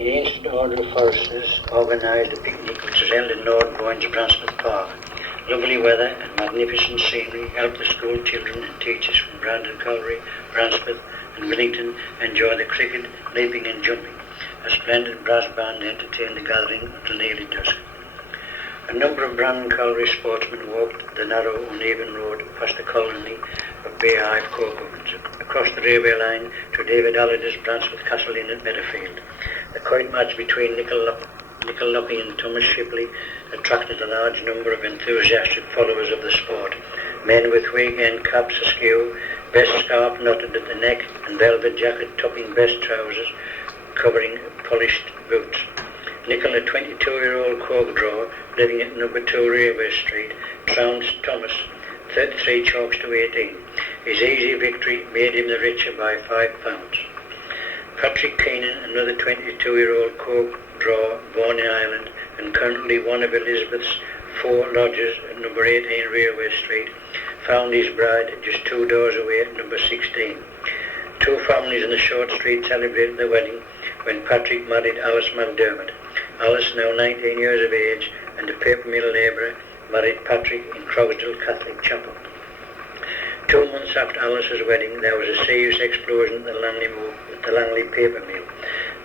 The ancient order of foresters organised a picnic which was held in North Boyne's Bransmouth Park. Lovely weather and magnificent scenery helped the school children and teachers from Brandon Colliery, Bransmouth and Willington enjoy the cricket, leaping and jumping. A splendid brass band entertained the gathering until nearly dusk. A number of Brandon Colliery sportsmen walked the narrow, uneven road past the colony of Beehive coke ovens, across the railway line to David Halliday's Bransmouth Castle Inn at Meadowfield. The quoit match between Nickel-Locking and Thomas Shipley attracted a large number of enthusiastic followers of the sport. Men with weekend caps askew, best scarf knotted at the neck and velvet jacket topping best trousers, covering polished boots. Nickel, a 22-year-old coke drawer living at number 2 Railway Street, trounced Thomas 33 chalks to 18. His easy victory made him the richer by £5. Patrick Keenan, another 22-year-old coke drawer born in Ireland and currently one of Elizabeth's 4 lodgers at number 18 Railway Street, found his bride just 2 doors away at number 16. 2 families in the short street celebrated the wedding when Patrick married Alice McDermott. Alice, now 19 years of age and a paper mill labourer, married Patrick in Crowsdale Catholic Chapel. 2 months after Alice's wedding, there was a serious explosion at the Langley paper mill.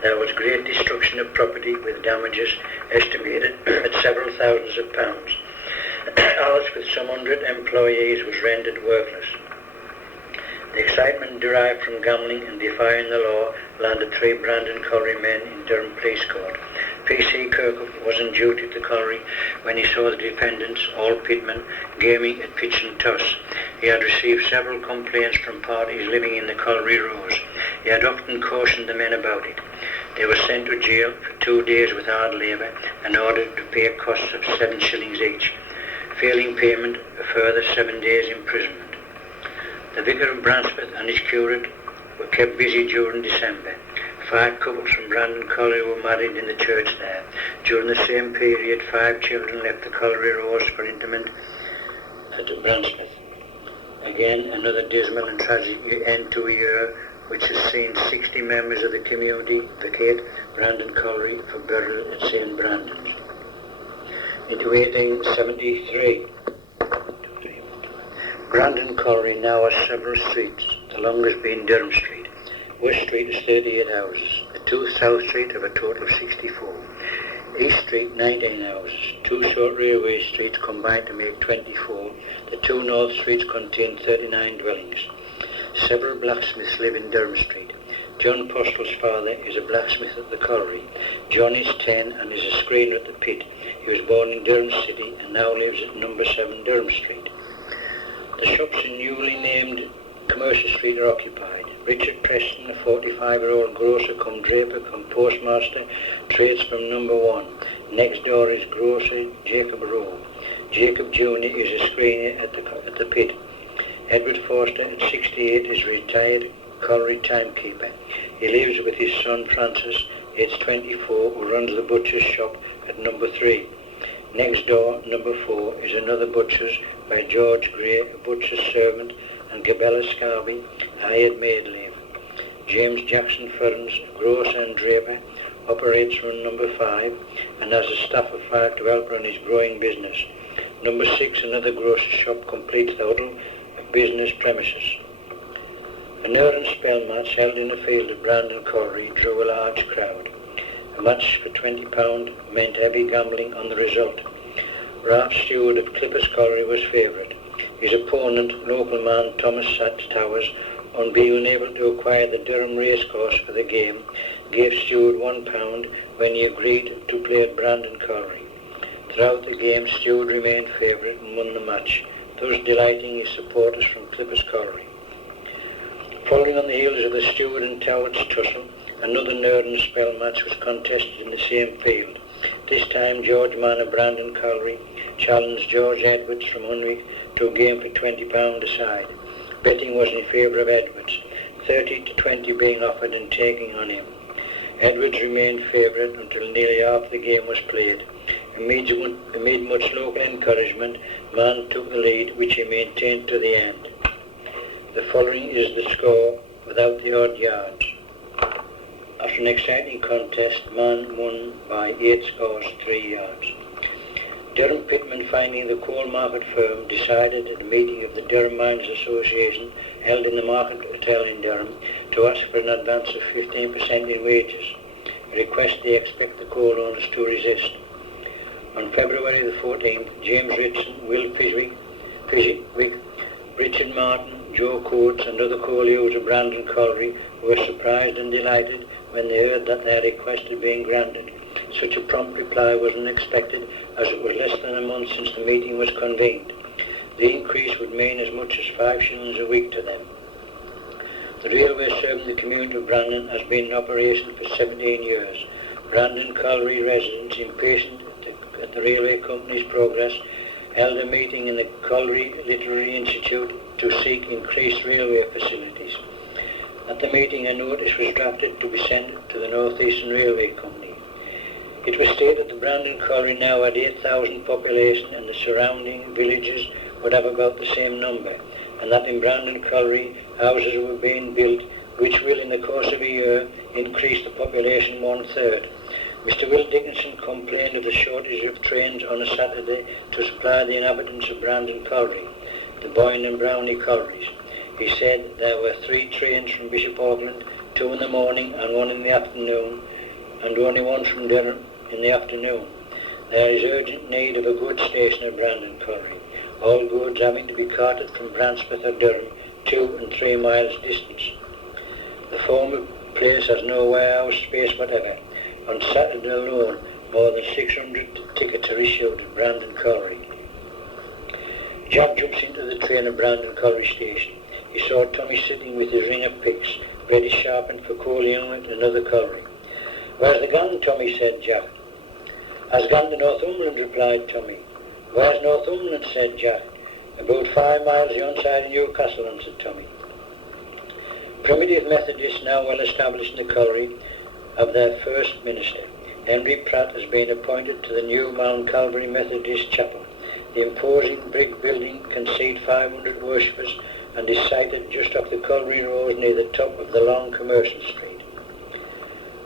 There was great destruction of property with damages estimated at several thousands of pounds. Alice, with some 100 employees, was rendered workless. The excitement derived from gambling and defying the law landed 3 Brandon Colliery men in Durham Police Court. P.C. Kirkup was on duty at the colliery when he saw the defendants, all pitmen, gaming at pitch and toss. He had received several complaints from parties living in the colliery rows. He had often cautioned the men about it. They were sent to jail for 2 days with hard labour and ordered to pay costs of 7 shillings each. Failing payment, a further 7 days imprisonment. The vicar of Bransmouth and his curate were kept busy during December. 5 couples from Brandon Colliery were married in the church there. During the same period, 5 children left the colliery rows for interment at Bransmouth. Again, another dismal and tragic end to a year which has seen 60 members of the community vacate Brandon Colliery for burial at St. Brandon's. Into 1873, Brandon Colliery now has several streets, the longest being Durham Street. West Street is 38 houses. The 2 South Street have a total of 64. East Street, 19 houses. 2 short railway streets combined to make 24. The 2 North Streets contain 39 dwellings. Several blacksmiths live in Durham Street. John Postel's father is a blacksmith at the colliery. John is 10 and is a screener at the pit. He was born in Durham City and now lives at number 7 Durham Street. The shops in newly named Commercial Street are occupied. Richard Preston, a 45-year-old grocer come draper come postmaster, trades from number 1. Next door is grocer Jacob Rowe. Jacob Jr. is a screener at the pit. Edward Forster, at 68, is a retired colliery timekeeper. He lives with his son Francis, aged 24, who runs the butcher's shop at number 3. Next door, number 4, is another butcher's by George Gray, a butcher's servant, and Gabella Scarby, hired maid live. James Jackson Ferns, grocer and draper, operates from number 5 and has a staff of 5 to help run his growing business. Number 6, another grocer's shop, completes the total of business premises. A Northern spell match held in the field at Brandon Colliery drew a large crowd. A match for £20 meant heavy gambling on the result. Ralph Stewart of Clippers Colliery was favourite. His opponent, local man Thomas Towers, on being unable to acquire the Durham racecourse for the game, gave Stewart £1 when he agreed to play at Brandon Colliery. Throughout the game, Stewart remained favourite and won the match, thus delighting his supporters from Clippers Colliery. Following on the heels of the Stewart and Towers tussle, another Northern spell match was contested in the same field. This time, George Mann of Brandon Colliery challenged George Edwards from Hunwick to a game for £20 a side. Betting was in favour of Edwards, 30 to 20 being offered and taking on him. Edwards remained favourite until nearly half the game was played. Amid much local encouragement, Mann took the lead, which he maintained to the end. The following is the score without the odd yards. After After an exciting contest, Man won by 8 scores 3 yards. Durham pitmen, finding the coal market firm, decided at a meeting of the Durham Miners Association held in the Market Hotel in Durham to ask for an advance of 15% in wages, a request they expect the coal owners to resist. On February the 14th, James Ritson, Will Piswick, Richard Martin, Joe Coates and other coal users of Brandon Colliery were surprised and delighted when they heard that their request had been granted. Such a prompt reply was unexpected, as it was less than a month since the meeting was convened. The increase would mean as much as 5 shillings a week to them. The railway serving the community of Brandon has been in operation for 17 years. Brandon Colliery residents, impatient at the railway company's progress, held a meeting in the Colliery Literary Institute to seek increased railway facilities. At the meeting, a notice was drafted to be sent to the North Eastern Railway Company. It was stated that Brandon Colliery now had 8,000 population and the surrounding villages would have about the same number, and that in Brandon Colliery houses were being built which will in the course of a year increase the population 1/3. Mr. Will Dickinson complained of the shortage of trains on a Saturday to supply the inhabitants of Brandon Colliery, the Boyne and Brownie collieries. He said there were 3 trains from Bishop Auckland, 2 in the morning and 1 in the afternoon, and only 1 from Durham in the afternoon. There is urgent need of a goods station at Brandon Colliery, all goods having to be carted from Branspeth or Durham 2 and 3 miles distance. The former place has no warehouse space whatever. On Saturday alone, more than 600 tickets are issued at Brandon Colliery. Jack jumps into the train at Brandon Colliery station. He saw Tommy sitting with his ring of picks, ready sharpened for coal unit and other colliery. "Where's the gang, Tommy?" said Jack. "Has gone to Northumberland," replied Tommy. "Where's Northumberland?" said Jack. "About 5 miles yon side of Newcastle," answered Tommy. Primitive Methodists, now well established in the colliery, have their first minister. Henry Pratt has been appointed to the new Mount Calvary Methodist Chapel. The imposing brick building can seat 500 worshippers and is sited just off the Colliery Road near the top of the long Commercial Street.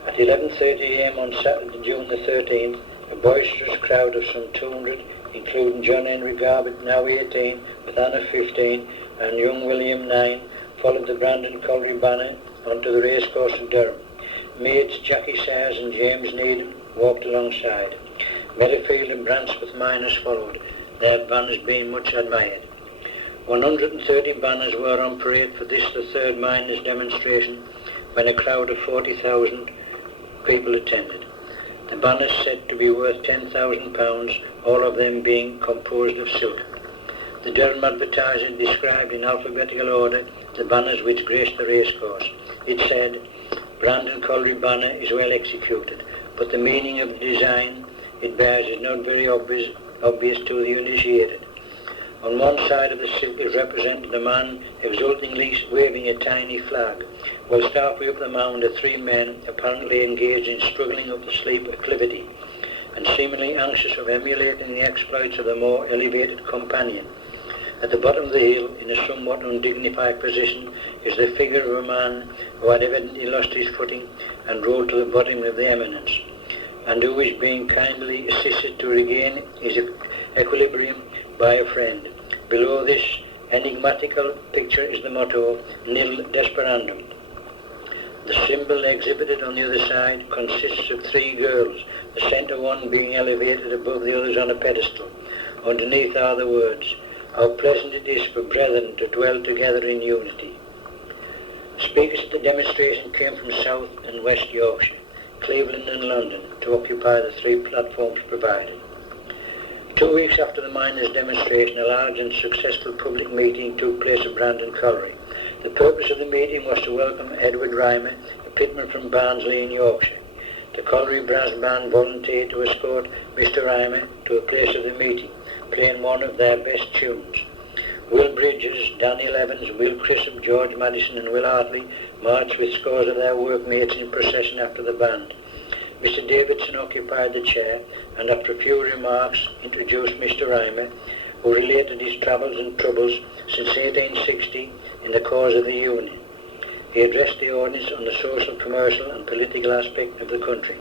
At 11:30 a.m. on Saturday, June the 13th, a boisterous crowd of some 200, including John Henry Garbutt, now 18, with Anna 15, and young William 9, followed the Brandon Colliery banner onto the racecourse of Durham. Maids Jackie Sayers and James Needham walked alongside. Merrifield and Branspeth miners followed, their banners being much admired. 130 banners were on parade for this, the 3rd miners' demonstration, when a crowd of 40,000 people attended. The banners said to be worth £10,000, all of them being composed of silk. The Durham Advertiser described in alphabetical order the banners which graced the racecourse. It said, "Brandon Colliery banner is well executed, but the meaning of the design it bears is not very obvious to the uninitiated. On one side of the silk is represented a man exultingly waving a tiny flag, whilst halfway up the mound are 3 men apparently engaged in struggling up the steep acclivity, and seemingly anxious of emulating the exploits of the more elevated companion. At the bottom of the hill, in a somewhat undignified position, is the figure of a man who had evidently lost his footing and rolled to the bottom of the eminence, and who is being kindly assisted to regain his equilibrium by a friend. Below this enigmatical picture is the motto, Nil Desperandum. The symbol exhibited on the other side consists of 3 girls, the centre one being elevated above the others on a pedestal. Underneath are the words, "How pleasant it is for brethren to dwell together in unity." Speakers at the demonstration came from South and West Yorkshire, Cleveland and London, to occupy the 3 platforms provided. 2 weeks after the miners' demonstration, a large and successful public meeting took place at Brandon Colliery. The purpose of the meeting was to welcome Edward Rymer, a pitman from Barnsley in Yorkshire. The Colliery Brass Band volunteered to escort Mr. Rymer to the place of the meeting, playing one of their best tunes. Will Bridges, Daniel Evans, Will Crisp, George Madison and Will Hartley marched with scores of their workmates in procession after the band. Mr. Davidson occupied the chair and after a few remarks introduced Mr. Rymer, who related his travels and troubles since 1860 in the cause of the Union. He addressed the audience on the social, commercial and political aspect of the country.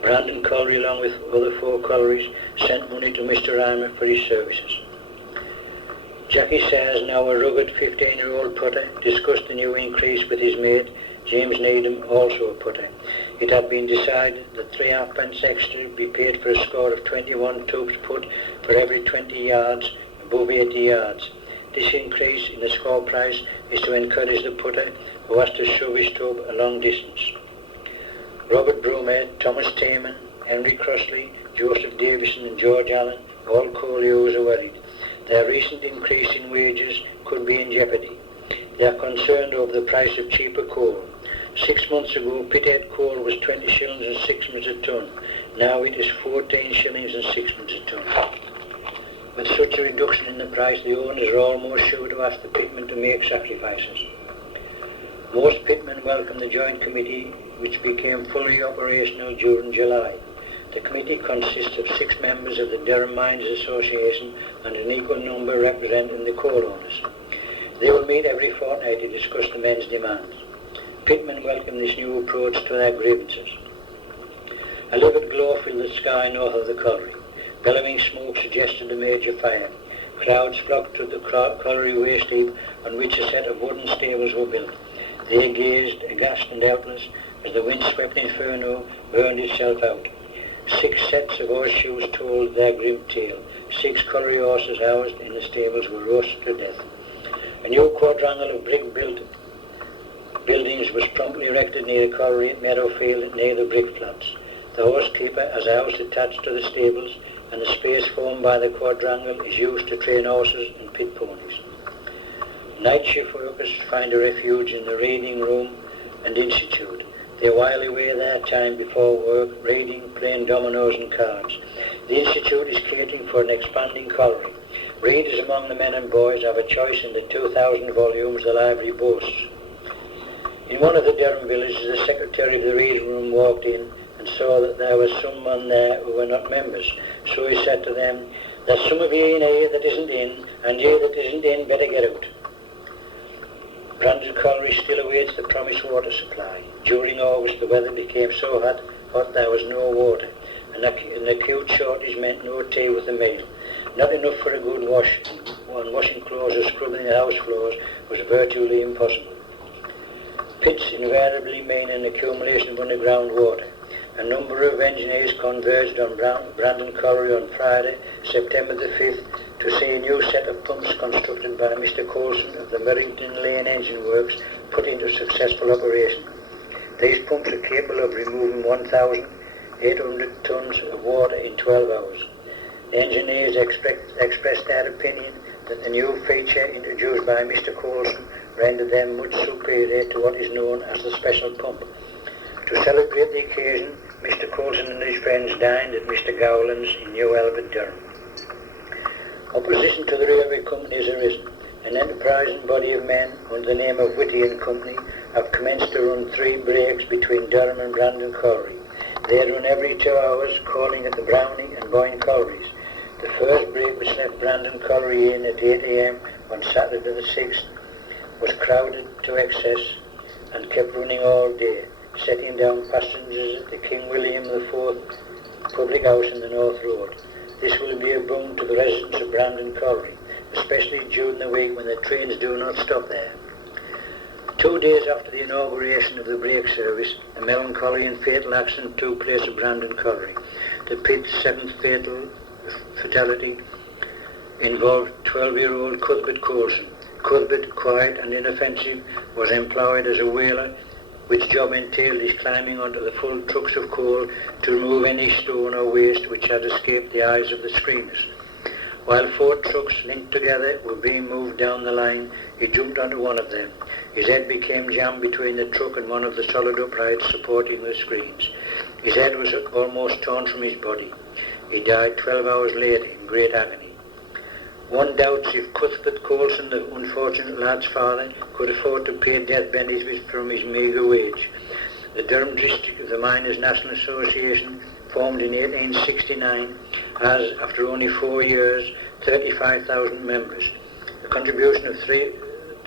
Brandon Colliery, along with other 4 collieries, sent money to Mr. Reimer for his services. Jackie Sayers, now a rugged 15-year-old putter, discussed the new increase with his mate, James Needham, also a putter. It had been decided that 3.5 extra be paid for a score of 21 tubs put for every 20 yards above 80 yards. This increase in the score price is to encourage the putter who has to shove his tub a long distance. Robert Brumhead, Thomas Tayman, Henry Crossley, Joseph Davison and George Allen, all coaliers, are worried. Their recent increase in wages could be in jeopardy. They are concerned over the price of cheaper coal. 6 months ago, pithead coal was 20 shillings and 6pence a tonne. Now it is 14 shillings and 6pence a tonne. With such a reduction in the price, the owners are almost sure to ask the pitmen to make sacrifices. Most pitmen welcomed the Joint Committee, which became fully operational during July. The committee consists of 6 members of the Durham Mines Association and an equal number representing the coal owners. They will meet every fortnight to discuss the men's demands. Pitmen welcome this new approach to their grievances. A livid glow filled the sky north of the colliery. Bellowing smoke suggested a major fire. Crowds flocked to the colliery waste heap on which a set of wooden stables were built. They gazed, aghast and helpless, as the wind-swept inferno burned itself out. 6 sets of horseshoes told their grim tale. 6 colliery horses housed in the stables were roasted to death. A new quadrangle of brick-built buildings was promptly erected near the colliery at Meadowfield near the brick flats. The horse keeper has a house attached to the stables, and the space formed by the quadrangle is used to train horses and pit ponies. Night shift workers find a refuge in the reading room and institute. They while away their time before work, reading, playing dominoes and cards. The institute is catering for an expanding colliery. Readers among the men and boys have a choice in the 2,000 volumes the library boasts. In one of the Durham villages, the secretary of the reading room walked in and saw that there was someone there who were not members. So he said to them, "There's some of ye in here that isn't in, and ye that isn't in better get out." Brandon Colliery still awaits the promised water supply. During August, the weather became so hot there was no water. An acute shortage meant no tea with the milk. Not enough for a good wash, and washing clothes or scrubbing the house floors was virtually impossible. Pits invariably mean an accumulation of underground water. A number of engineers converged on Brandon Colliery on Friday, September the 5th, to see a new set of pumps constructed by Mr. Coulson of the Merrington Lane Engine Works put into successful operation. These pumps are capable of removing 1,800 tons of water in 12 hours. The engineers expressed their opinion that the new feature introduced by Mr. Coulson rendered them much superior to what is known as the special pump. To celebrate the occasion, Mr. Coulson and his friends dined at Mr. Gowland's in New Albert, Durham. Opposition to the railway company has arisen. An enterprising body of men under the name of Whitty and Company have commenced to run 3 breaks between Durham and Brandon Colliery. They run every 2 hours, calling at the Browning and Boyne collieries. The first break, which left Brandon Colliery in at 8 a.m. on Saturday the 6th, was crowded to excess and kept running all day, setting down passengers at the King William IV public house in the North Road. This will be a boon to the residents of Brandon Colliery, especially during the week when the trains do not stop there. 2 days after the inauguration of the brake service, a melancholy and fatal accident took place at Brandon Colliery. The pit's 7th fatal fatality involved 12-year-old Cuthbert Coulson. Cuthbert, quiet and inoffensive, was employed as a whaler, which job entailed his climbing onto the full trucks of coal to remove any stone or waste which had escaped the eyes of the screamers. While 4 trucks linked together were being moved down the line, he jumped onto one of them. His head became jammed between the truck and one of the solid uprights supporting the screens. His head was almost torn from his body. He died 12 hours later in great agony. One doubts if Cuthbert Coulson, the unfortunate lad's father, could afford to pay death benefits from his meagre wage. The Durham district of the Miners' National Association, formed in 1869, has, after only 4 years, 35,000 members. The contribution of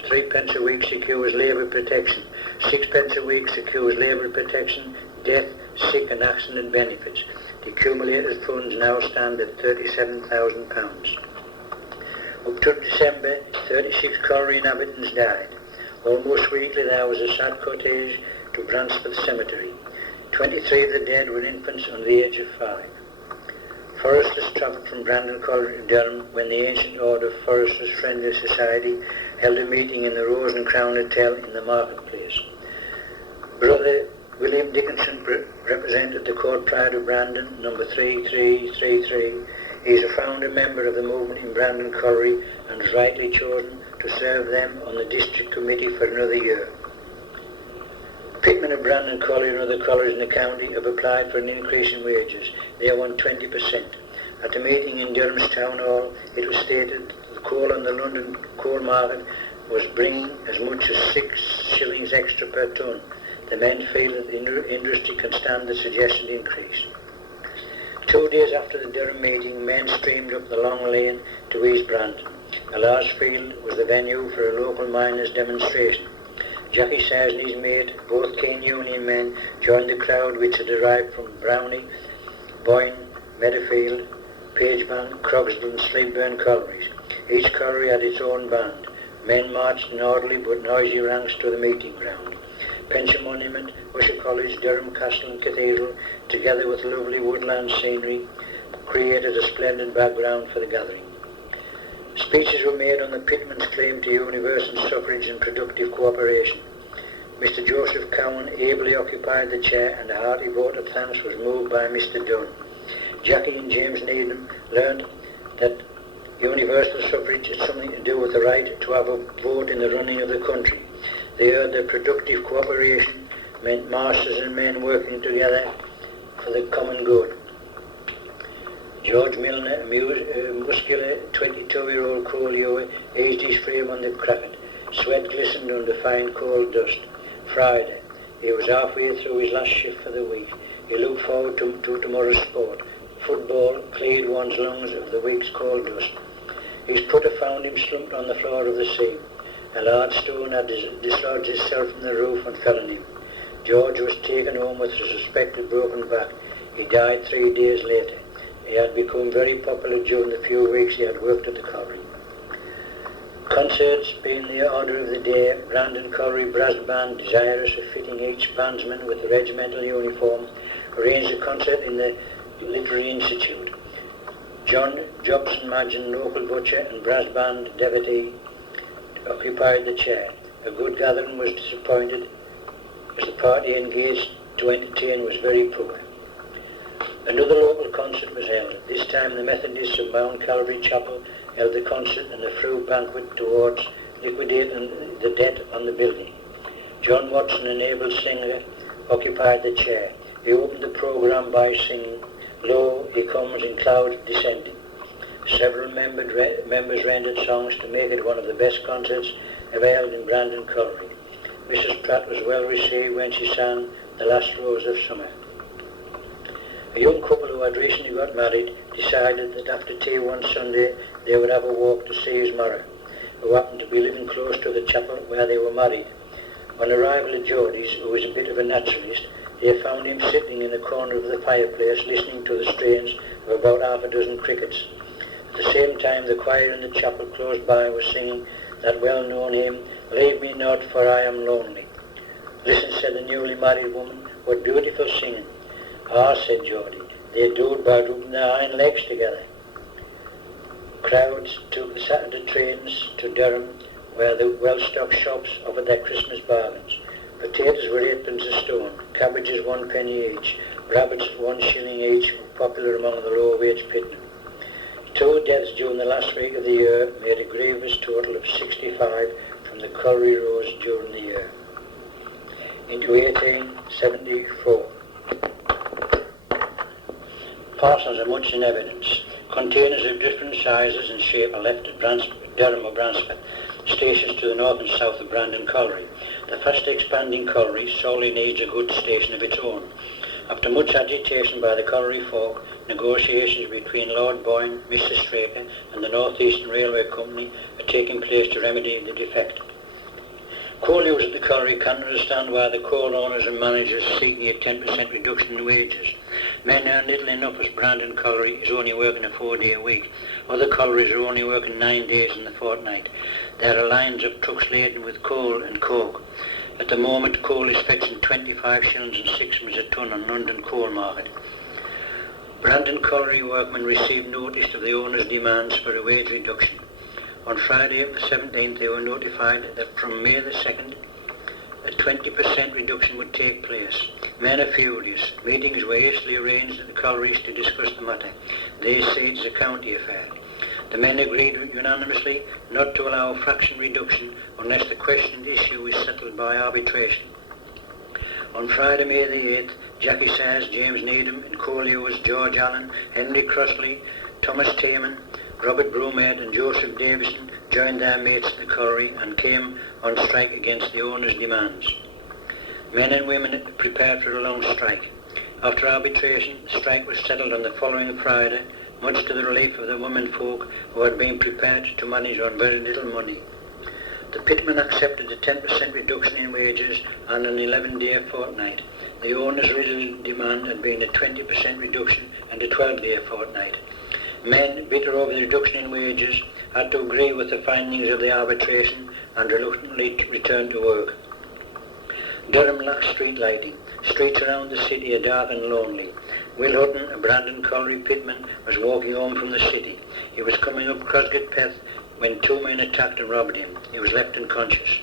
3p a week secures labour protection. 6p a week secures labour protection, death, sick and accident benefits. The accumulated funds now stand at £37,000. Up to December, 36 Colliery inhabitants died. Almost weekly there was a sad cortege to Bransford Cemetery. 23 of the dead were infants under the age of 5. Foresters travelled from Brandon Colliery to Durham when the Ancient Order of Foresters Friendly Society held a meeting in the Rose and Crown Hotel in the marketplace. Brother William Dickinson represented the Court Pride of Brandon, number 3333. He is a founder member of the movement in Brandon Colliery and is rightly chosen to serve them on the district committee for another year. Pitmen of Brandon Colliery and other colleges in the county have applied for an increase in wages. They want 20%. At a meeting in Durham's Town Hall, it was stated that the coal on the London coal market was bringing as much as 6 shillings extra per tonne. The men feel that the industry can stand the suggested increase. 2 days after the Durham meeting, men streamed up the Long Lane to East Brandon. A large field was the venue for a local miners' demonstration. Jackie Sayers and his mate, both keen union men, joined the crowd which had arrived from Brownie, Boyne, Meadowfield, Pagebank, Crogsdale and Sleeburn collieries. Each colliery had its own band. Men marched in orderly but noisy ranks to the meeting ground. Pension Monument, Usher College, Durham Castle and Cathedral, together with lovely woodland scenery, created a splendid background for the gathering. Speeches were made on the pitmen's claim to universal suffrage and productive cooperation. Mr. Joseph Cowan ably occupied the chair and a hearty vote of thanks was moved by Mr. Dunn. Jackie and James Needham learned that universal suffrage had something to do with the right to have a vote in the running of the country. They heard that productive cooperation meant masters and men working together for the common good. George Milner, a muscular 22-year-old coal hewer, eased his frame on the cracket. Sweat glistened under fine coal dust. Friday. He was halfway through his last shift for the week. He looked forward to tomorrow's sport. Football cleared one's lungs of the week's coal dust. His putter found him slumped on the floor of the seam. A large stone had dislodged itself from the roof and fell on him. George was taken home with a suspected broken back. He died 3 days later. He had become very popular during the few weeks he had worked at the colliery. Concerts being the order of the day, Brandon Colliery Brass Band, desirous of fitting each bandsman with a regimental uniform, arranged a concert in the Literary Institute. John Jobson Madgen, local butcher, and brass band deputy occupied the chair. A good gathering was disappointed as the party engaged to entertain was very poor. Another local concert was held. This time the Methodists of Mount Calvary Chapel held the concert and a fruit banquet towards liquidating the debt on the building. John Watson, an able singer, occupied the chair. He opened the programme by singing, "Lo, he comes in clouds descending." Several members rendered songs to make it one of the best concerts ever held in Brandon Colliery. Mrs. Pratt was well received when she sang "The Last Rose of Summer." A young couple who had recently got married decided that after tea one Sunday they would have a walk to see his mother, who happened to be living close to the chapel where they were married. On arrival at Geordie's, who was a bit of a naturalist, they found him sitting in a corner of the fireplace listening to the strains of about half a dozen crickets. At the same time the choir in the chapel close by was singing that well-known hymn, "Leave me not, for I am lonely." "Listen," said the newly married woman, "what beautiful singing." "Ah," said Geordie, "they do it by rubbing their hind legs together." Crowds took the Saturday trains to Durham, where the well-stocked shops offered their Christmas bargains. Potatoes were 8p a stone, cabbages 1p each, rabbits 1 shilling each were popular among the low-wage pitmen. 2 deaths during the last week of the year made a grievous total of 65 from the Colliery Roads during the year. Into 1874. Parcels are much in evidence. Containers of different sizes and shape are left at Durham or Bransford, stations to the north and south of Brandon Colliery. The fast expanding colliery sorely needs a good station of its own. After much agitation by the colliery folk, negotiations between Lord Boyne, Mr. Straker and the North Eastern Railway Company are taking place to remedy the defect. Coal users at the colliery can't understand why the coal owners and managers are seeking a 10% reduction in wages. Men earn little enough as Brandon Colliery is only working a 4-day week. Other collieries are only working 9 days in the fortnight. There are lines of trucks laden with coal and coke. At the moment, coal is fetching 25 shillings and 6pence a tonne on London coal market. Brandon Colliery workmen received notice of the owners' demands for a wage reduction. On Friday, the 17th, they were notified that from May the 2nd, a 20% reduction would take place. Men are furious. Meetings were hastily arranged at the collieries to discuss the matter. They say it's a county affair. The men agreed unanimously not to allow a fraction reduction unless the questioned issue is settled by arbitration. On Friday, May the 8th, Jackie Sayers, James Needham, and Colliers, George Allen, Henry Crossley, Thomas Tayman, Robert Broomhead and Joseph Davison joined their mates at the colliery and came on strike against the owners' demands. Men and women prepared for a long strike. After arbitration, the strike was settled on the following Friday, much to the relief of the women folk who had been prepared to manage on very little money. The pitmen accepted a 10% reduction in wages and an 11-day fortnight. The owners' original demand had been a 20% reduction and a 12-day fortnight. Men, bitter over the reduction in wages, had to agree with the findings of the arbitration and reluctantly returned to work. Durham lacks street lighting. Streets around the city are dark and lonely. Will Hutton, a Brandon Colliery pitman, was walking home from the city. He was coming up Crosgate Path when 2 men attacked and robbed him. He was left unconscious.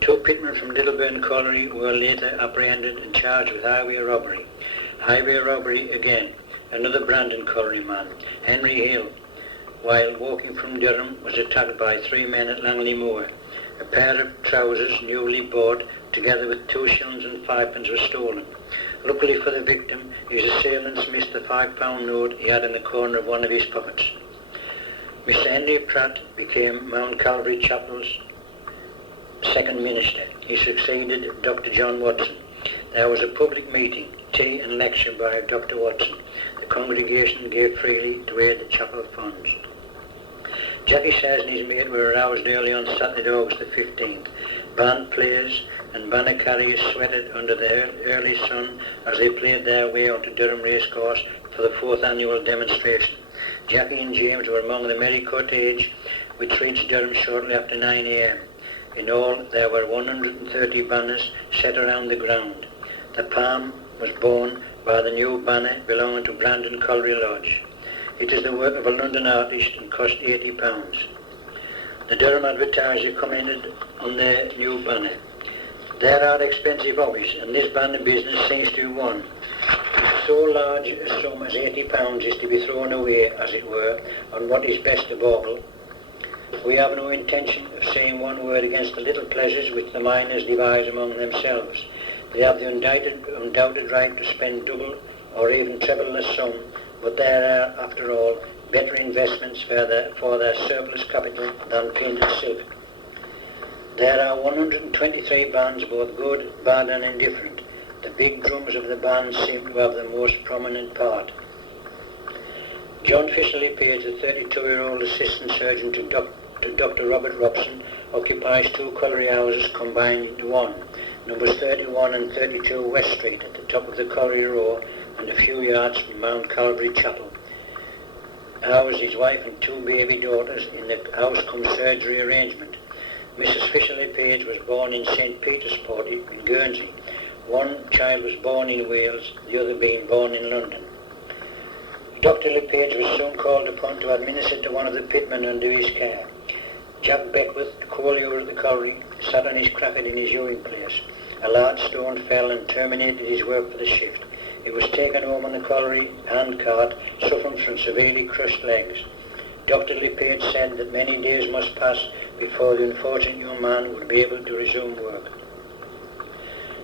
2 pitmen from Littleburn Colliery were later apprehended and charged with highway robbery. Highway robbery again. Another Brandon Colliery man, Henry Hill, while walking from Durham, was attacked by 3 men at Langley Moor. A pair of trousers, newly bought, together with 2 shillings and 5pence, were stolen. Luckily for the victim, his assailants missed the £5 note he had in the corner of one of his pockets. Mr. Henry Pratt became Mount Calvary Chapel's second minister. He succeeded Dr. John Watson. There was a public meeting, tea and lecture by Dr. Watson. The congregation gave freely to aid the chapel funds. Jackie Sayers and his mate were aroused early on Saturday, August the 15th. Band players and banner carriers sweated under the early sun as they played their way onto Durham Racecourse for the 4th annual demonstration. Jackie and James were among the merry cortege which reached Durham shortly after 9 a.m. In all, there were 130 banners set around the ground. The palm was borne by the new banner belonging to Brandon Colliery Lodge. It is the work of a London artist and cost £80. The Durham Advertiser commented on their new banner. There are expensive hobbies, and this banner business seems to be one. If so large a sum as £80 is to be thrown away, as it were, on what is best of all, we have no intention of saying one word against the little pleasures which the miners devise among themselves. They have the undoubted right to spend double or even treble the sum, but there are, after all, better investments for their surplus capital than painted silk. There are 123 bands, both good, bad and indifferent. The big drums of the band seem to have the most prominent part. John Fishley Page, the 32-year-old assistant surgeon to Dr. Robert Robson, occupies 2 colliery houses combined into one, numbers 31 and 32 West Street, at the top of the colliery row and a few yards from Mount Calvary Chapel. House his wife and 2 baby daughters in the house cum surgery arrangement. Mrs. Fishley Page was born in St. Peter's Port in Guernsey. One child was born in Wales, the other being born in London. Dr. LePage was soon called upon to administer to one of the pitmen under his care. Jack Beckwith, co-leader of the colliery, sat on his cracket in his viewing place. A large stone fell and terminated his work for the shift. He was taken home on the colliery handcart, suffering from severely crushed legs. Dr. LePage said that many days must pass before the unfortunate young man would be able to resume work.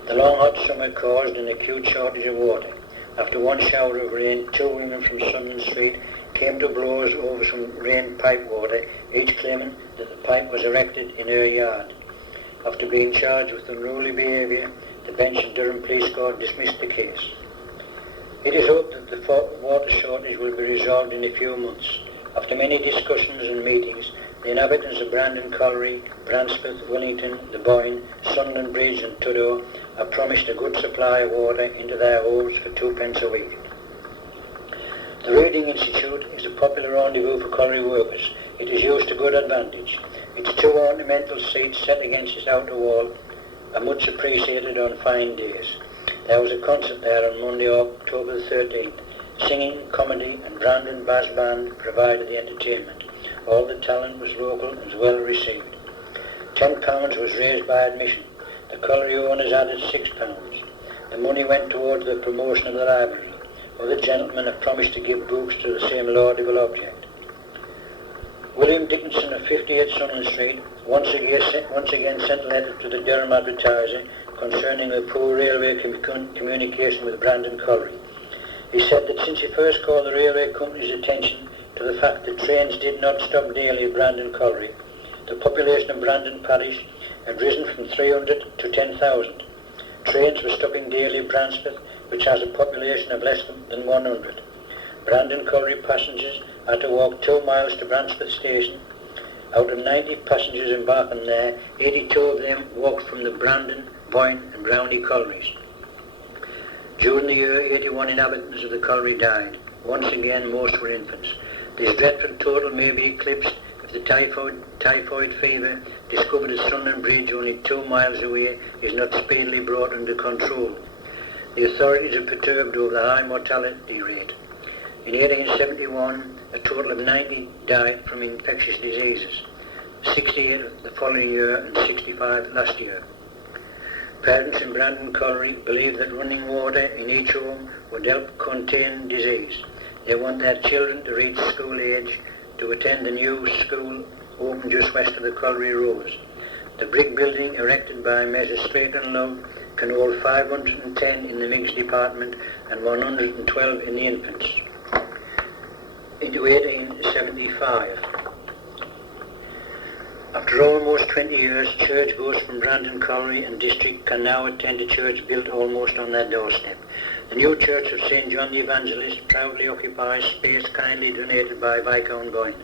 The long hot summer caused an acute shortage of water. After one shower of rain, 2 women from Sunderland Street came to blows over some rain pipe water, each claiming that the pipe was erected in her yard. After being charged with unruly behaviour, the bench of Durham Police Court dismissed the case. It is hoped that the water shortage will be resolved in a few months. After many discussions and meetings, The inhabitants of Brandon Colliery, Bransford, Wellington, the Boyne, Sunderland Bridge and Tudor are promised a good supply of water into their homes for 2p a week. The Reading Institute is a popular rendezvous for colliery workers. It is used to good advantage. Its 2 ornamental seats set against its outer wall are much appreciated on fine days. There was a concert there on Monday, October the 13th. Singing, comedy and Brandon Bass Band provided the entertainment. All the talent was local and was well received. £10 was raised by admission. The colliery owners added £6. The money went towards the promotion of the library. Other gentlemen have promised to give books to the same laudable object. William Dickinson of 58 Sunderland Street once again sent a letter to the Durham Advertiser concerning a poor railway communication with Brandon Colliery. He said that since he first called the railway company's attention to the fact that trains did not stop daily at Brandon Colliery, the population of Brandon Parish had risen from 300 to 10,000. Trains were stopping daily at Bransford, which has a population of less than 100. Brandon Colliery passengers had to walk 2 miles to Bransford station. Out of 90 passengers embarking there, 82 of them walked from the Brandon, Boyne and Brownie collieries. During the year, 81 inhabitants of the colliery died. Once again, most were infants. This dreadful total may be eclipsed if the typhoid fever, discovered at Sunderland Bridge only 2 miles away, is not speedily brought under control. The authorities are perturbed over the high mortality rate. In 1871, a total of 90 died from infectious diseases, 68 the following year and 65 last year. Parents in Brandon Colliery believe that running water in each home would help contain disease. They want their children to reach school age to attend the new school opened just west of the Colliery Road. The brick building erected by Messrs. Straight and Love can hold 510 in the mixed department and 112 in the infants. Into 1875. After almost 20 years, churchgoers from Brandon Colliery and district can now attend a church built almost on their doorstep. The new church of St. John the Evangelist proudly occupies space kindly donated by Viscount Boyne.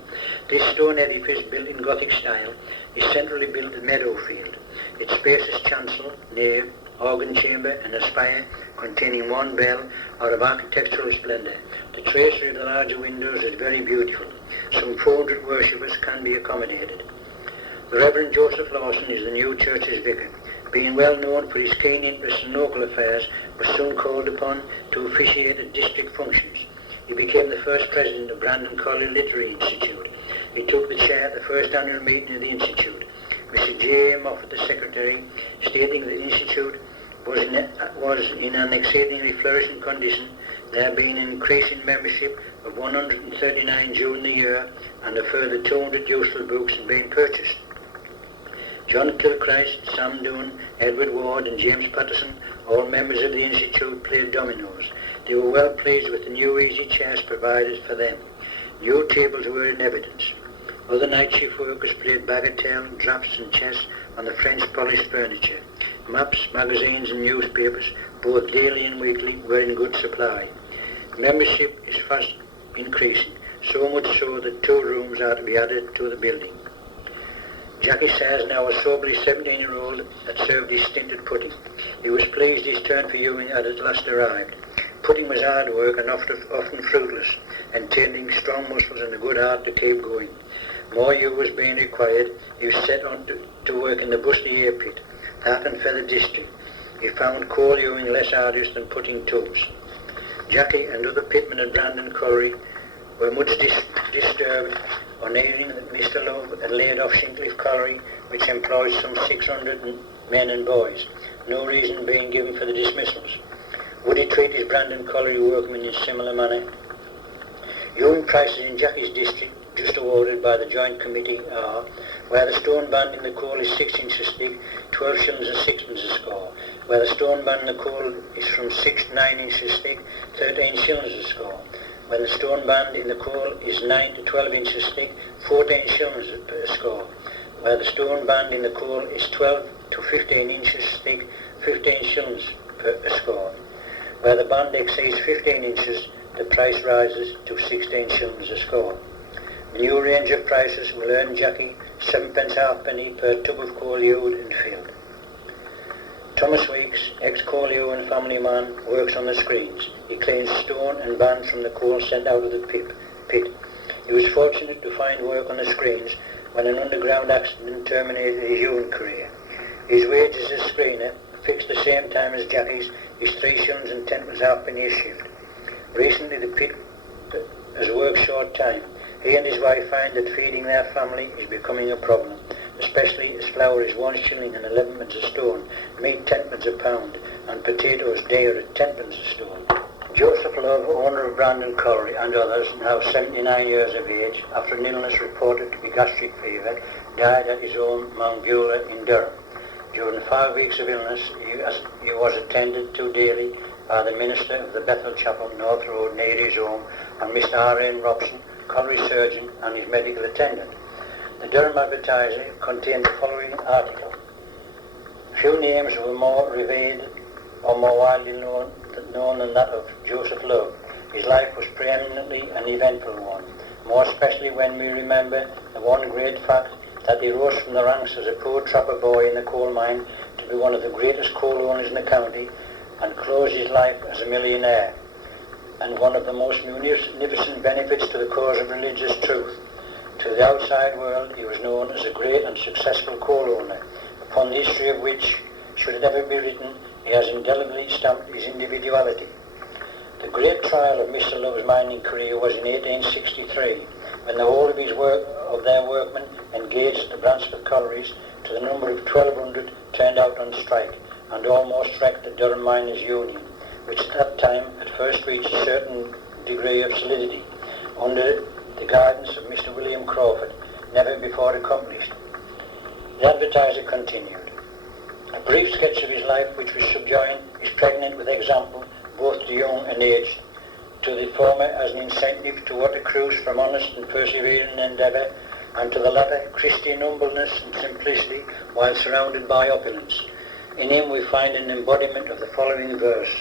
This stone edifice, built in Gothic style, is centrally built in Meadowfield. Its spacious chancel, nave, organ chamber and a spire containing 1 bell are of architectural splendour. The tracery of the larger windows is very beautiful. Some 400 worshippers can be accommodated. The Reverend Joseph Lawson is the new church's vicar. Being well known for his keen interest in local affairs, was soon called upon to officiate at district functions. He became the first president of Brandon Colliery Literary Institute. He took the chair at the first annual meeting of the Institute. Mr. J. Moffat, the secretary, stating that the Institute was in an exceedingly flourishing condition, there being an increase in membership of 139 during the year and a further 200 useful books had been purchased. John Kilchrist, Sam Doon, Edward Ward and James Patterson, all members of the Institute, played dominoes. They were well pleased with the new easy chairs provided for them. New tables were in evidence. Other night shift workers played bagatelle, draughts and chess on the French polished furniture. Maps, magazines and newspapers, both daily and weekly, were in good supply. Membership is fast increasing, so much so that 2 rooms are to be added to the building. Jackie Sayers, now a soberly 17-year-old, had served his stint at putting. He was pleased his turn for hewing had at last arrived. Putting was hard work and often fruitless, entailing strong muscles and a good heart to keep going. More hew was being required. He was set on to work in the Busty Air Pit, Harp and Feather District. He found coal hewing less arduous than putting tools. Jackie and other pitmen at Brandon Colliery were much disturbed on hearing that Mr. Love had laid off Shincliffe Colliery, which employs some 600 men and boys, no reason being given for the dismissals. Would he treat his Brandon Colliery workmen in a similar manner? Hewing prices in Jackie's district, just awarded by the Joint Committee, are, where the stone band in the coal is 6 inches thick, 12 shillings and sixpence a score. Where the stone band in the coal is from 6 to 9 inches thick, 13 shillings a score. When the stone band in the coal is 9 to 12 inches thick, 14 shillings per score. Where the stone band in the coal is 12 to 15 inches thick, 15 shillings per score. Where the band exceeds 15 inches, the price rises to 16 shillings a score. The new range of prices will earn Jackie 7 pence halfpenny per tub of coal hewed and filled. Thomas Weeks, ex-coal hewer and family man, works on the screens. He cleans stone and bands from the coal sent out of the pit. He was fortunate to find work on the screens when an underground accident terminated his hewing career. His wages as screener, fixed the same time as Jackie's, is 3 shillings and 10 pence halfpenny a shift. Recently the pit has worked short time. He and his wife find that feeding their family is becoming a problem, especially as flour is 1 shilling and 11 pence a stone, meat 10 pence a pound, and potatoes dear at 10 pence a stone. Joseph Love, owner of Brandon Colliery and others, now 79 years of age, after an illness reported to be gastric fever, died at his home, Mount Beulah in Durham. During 5 weeks of illness, he was attended to daily by the minister of the Bethel Chapel, North Road, near his home, and Mr. R.N. Robson, colliery surgeon, and his medical attendant. The Durham Advertiser contained the following article. Few names were more revered or more widely known than that of Joseph Love. His life was preeminently an eventful one, more especially when we remember the one great fact that he rose from the ranks as a poor trapper boy in the coal mine to be one of the greatest coal owners in the county, and closed his life as a millionaire. And one of the most munificent benefits to the cause of religious truth. To the outside world he was known as a great and successful coal owner, upon the history of which, should it ever be written, he has indelibly stamped his individuality. The great trial of Mr. Love's mining career was in 1863, when the whole of their workmen engaged at the Bransford collieries, to the number of 1,200, turned out on strike, and almost wrecked the Durham Miners' Union, which at that time had first reached a certain degree of solidity, under the guidance of Mr. William Crawford, never before accomplished. The Advertiser continued. A brief sketch of his life, which was subjoined, is pregnant with example, both to young and aged, to the former as an incentive to what accrues from honest and persevering endeavour, and to the latter Christian humbleness and simplicity while surrounded by opulence. In him we find an embodiment of the following verse.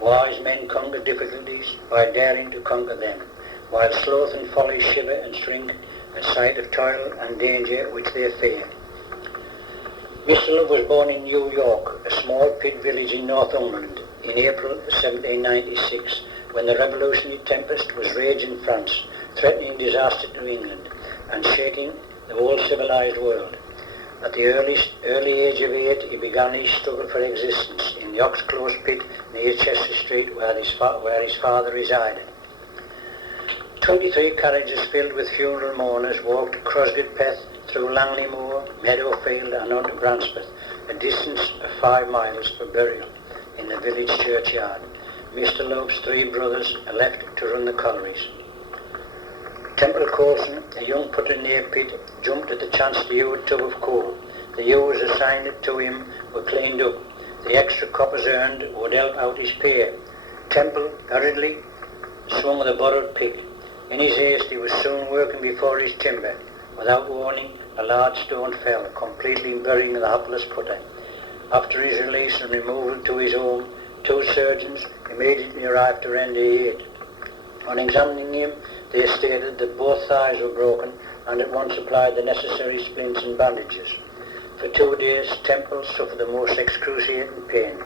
Wise men conquer difficulties by daring to conquer them, while sloth and folly shiver and shrink at sight of toil and danger which they fear. Mr. Love was born in New York, a small pit village in Northumberland, in April 1796, when the revolutionary tempest was raging in France, threatening disaster to England, and shaking the whole civilized world. At the early age of 8, he began his struggle for existence in the Ox Close pit near Chester Street, where his father resided. 23 carriages filled with funeral mourners walked across Crosgate through Langley Moor, Meadowfield and on to Bransford, a distance of 5 miles for burial in the village churchyard. Mr. Love's 3 brothers are left to run the collieries. Temple Coulson, a young putter near pit, jumped at the chance to hew a tub of coal. The hewers assigned to him were cleaned up. The extra coppers earned would help out his pay. Temple hurriedly swung the borrowed pick. In his haste he was soon working before his timber. Without warning, a large stone fell, completely burying the hapless putter. After his release and removal to his home, 2 surgeons immediately arrived to render aid. On examining him, they stated that both thighs were broken and at once applied the necessary splints and bandages. For 2 days, Temple suffered the most excruciating pain.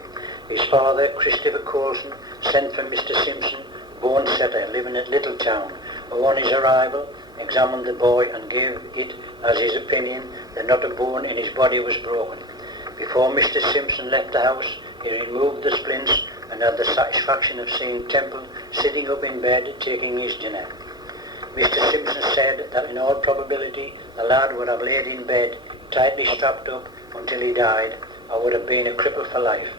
His father, Christopher Coulson, sent for Mr. Simpson, bone setter, living at Littletown, who on his arrival examined the boy and gave it as his opinion that not a bone in his body was broken. Before Mr. Simpson left the house, he removed the splints and had the satisfaction of seeing Temple sitting up in bed taking his dinner. Mr. Simpson said that in all probability the lad would have laid in bed, tightly strapped up until he died, or would have been a cripple for life.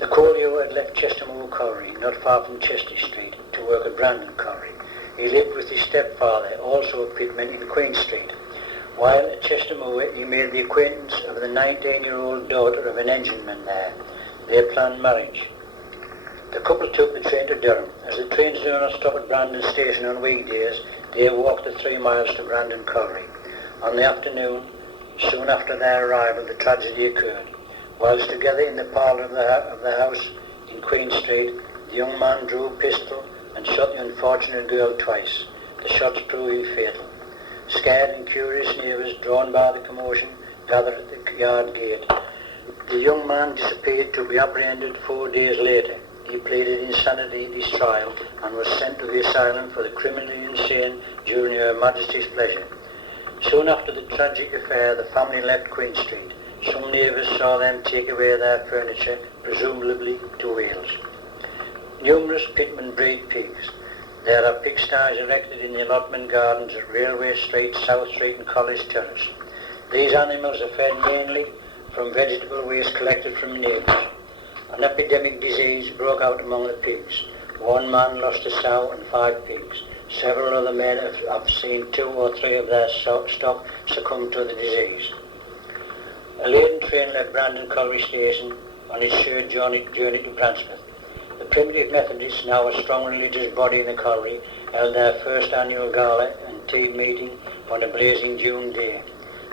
The coal hewer had left Chestermore Colliery, not far from Chester Street, to work at Brandon Colliery. He lived with his stepfather, also a pitman, in Queen Street. While at Chestermore, he made the acquaintance of the 19-year-old daughter of an engineman there. They planned marriage. The couple took the train to Durham. As the trains do not stop at Brandon Station on weekdays, they walked the 3 miles to Brandon Colliery. On the afternoon, soon after their arrival, the tragedy occurred. Whilst together in the parlour of the house in Queen Street, the young man drew a pistol and shot the unfortunate girl twice. the shots proving fatal. Scared and curious neighbours, drawn by the commotion, gathered at the yard gate. The young man disappeared to be apprehended 4 days later. He pleaded insanity at his trial and was sent to the asylum for the criminally insane during Her Majesty's pleasure. Soon after the tragic affair, the family left Queen Street. Some neighbours saw them take away their furniture, presumably to Wales. Numerous pitmen breed pigs. There are pigsties erected in the allotment gardens at Railway Street, South Street and College Terrace. These animals are fed mainly from vegetable waste collected from neighbours. An epidemic disease broke out among the pigs. One man lost a sow and 5 pigs. Several other men have seen 2 or 3 of their stock succumb to the disease. A laden train left Brandon Colliery Station on its third journey to Bransmouth. The Primitive Methodists, now a strong religious body in the colliery, held their first annual gala and tea meeting on a blazing June day.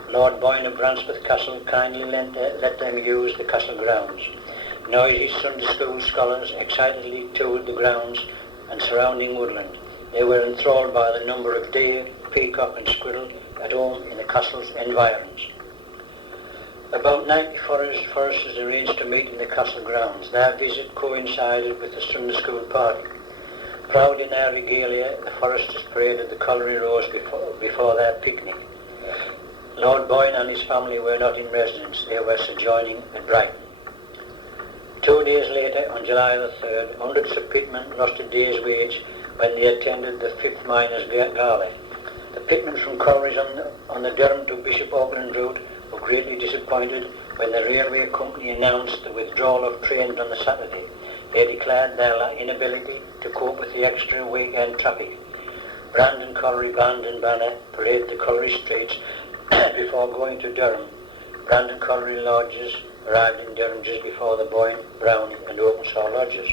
Lord Boyne of Bransmouth Castle kindly let them use the castle grounds. Noisy Sunday school scholars excitedly toured the grounds and surrounding woodland. They were enthralled by the number of deer, peacock and squirrel at home in the castle's environs. About 90 foresters arranged to meet in the castle grounds. Their visit coincided with the Sunday school party. Proud in their regalia, the foresters paraded the colliery rows before their picnic. Lord Boyne and his family were not in residence. They were sojourning at Brighton. 2 days later, on July the 3rd, hundreds of pitmen lost a day's wage when they attended the 5th Miners' Gala. The pitmen from collieries on the Durham to Bishop Auckland route were greatly disappointed when the railway company announced the withdrawal of trains on the Saturday. They declared their inability to cope with the extra weekend traffic. Brandon Colliery band and banner paraded the colliery streets before going to Durham. Brandon Colliery lodges arrived in Durham just before the Boyne, Brownie and Opensaw lodges.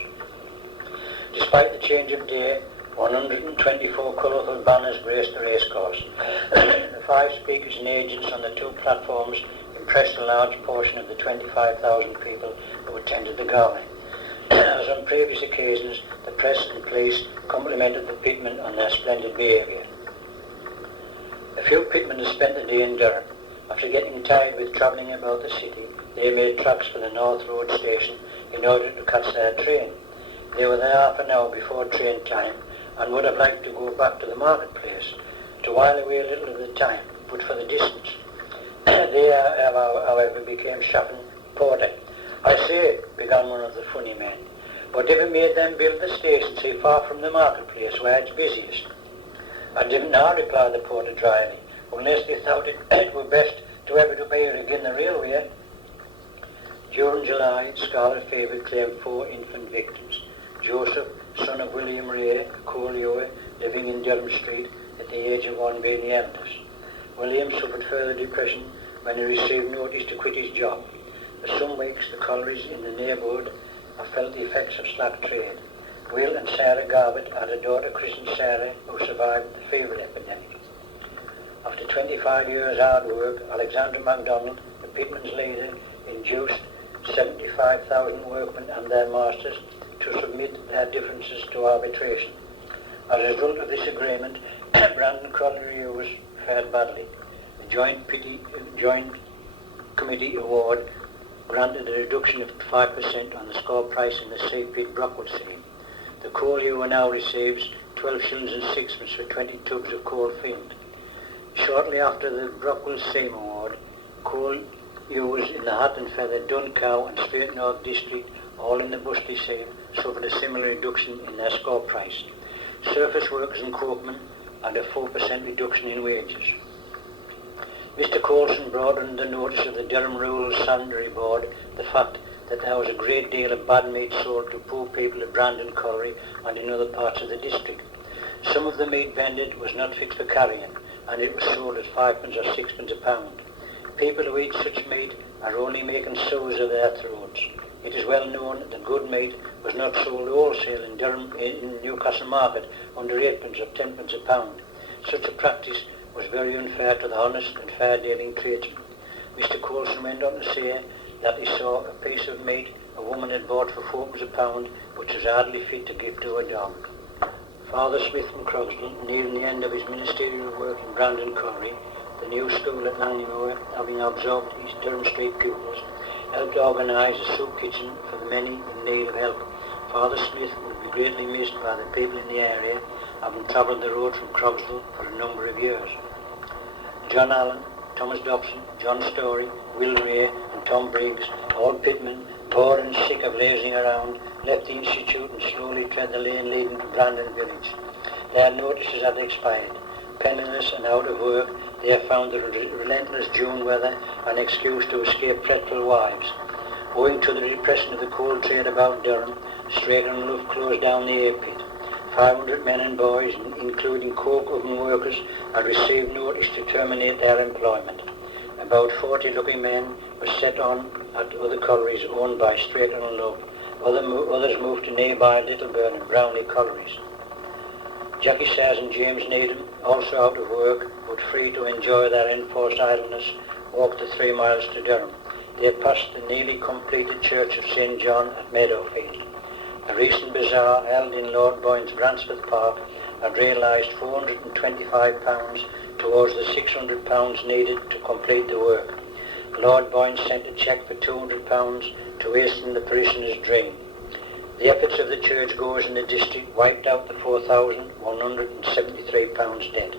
Despite the change of day, 124 colourful banners graced the racecourse. The 5 speakers and agents on the 2 platforms impressed a large portion of the 25,000 people who attended the gala. As on previous occasions, the press and police complimented the pitmen on their splendid behaviour. A few pitmen had spent the day in Durham. After getting tired with travelling about the city, they made tracks for the North Road station in order to catch their train. They were there half an hour before train time and would have liked to go back to the marketplace to while away a little of the time, but for the distance. They, however, became chaff and porter. "I say," began one of the funny men, "whatever made them build the station so far from the marketplace where it's busiest?" "I didn't know," replied the porter dryly, "unless they thought it were best to have it obey again the railway." During July, scarlet fever claimed 4 infant victims. Joseph, son of William Ray, coal hewer, living in Durham Street, at the age of 1 being the eldest. William suffered further depression when he received notice to quit his job. For some weeks, the collieries in the neighbourhood have felt the effects of slack trade. Will and Sarah Garbutt had a daughter christened Sarah who survived the fever epidemic. After 25 years' hard work, Alexander MacDonald, the pitmen's leader, induced 75,000 workmen and their masters to submit their differences to arbitration. As a result of this agreement, Brandon Colliery was fared badly. The Joint Committee Award granted a reduction of 5% on the score price in the Sea Pit Brockwell seam. The coal hewer now receives 12 shillings and sixpence for 20 tubs of coal field. Shortly after the Brockwell seam award, coal hewers in the Hat and Feather, Duncow and Straight North District, all in the Bustley seam, suffered a similar reduction in their score price. Surface workers and cokemen had a 4% reduction in wages. Mr. Coulson brought under the notice of the Durham Rural Sanitary Board the fact that there was a great deal of bad meat sold to poor people at Brandon Colliery and in other parts of the district. Some of the meat vended was not fit for carrying, and it was sold at 5 or 6 a pound. People who eat such meat are only making sores of their throats. It is well known that good meat was not sold wholesale in Newcastle Market under 8 or 10 a pound. Such a practice was very unfair to the honest and fair-dealing tradesmen. Mr. Coulson went on to say that he saw a piece of meat a woman had bought for 4 a pound, which was hardly fit to give to a dog. Father Smith from Croxley, nearing the end of his ministerial work in Brandon Colliery, the new school at Langleymoor, having absorbed his Durham Street pupils, helped organise a soup kitchen for the many in need of help. Father Smith would be greatly missed by the people in the area, having travelled the road from Croxley for a number of years. John Allen, Thomas Dobson, John Story, Will Ray and Tom Briggs, all pitmen, poor and sick of lazing around, left the institute and slowly tread the lane leading to Brandon village. Their notices had expired. Penniless and out of work, they have found the relentless June weather an excuse to escape fretful wives. Owing to the depression of the coal trade about Durham, Straker and Luff closed down the air pit. 500 men and boys, including coke oven workers, had received notice to terminate their employment. About 40 lucky men were set on at other collieries owned by Straker and Luff. Others moved to nearby Littleburn and Brownlee collieries. Jackie Sayers and James Needham, also out of work, but free to enjoy their enforced idleness, walked the 3 miles to Durham. They passed the nearly completed Church of St. John at Meadowfield. A recent bazaar held in Lord Boyne's Bransford Park had realised £425 towards the £600 needed to complete the work. Lord Boyne sent a cheque for £200 to hasten the parishioners' dream. The efforts of the churchgoers in the district wiped out the £4,173 debt.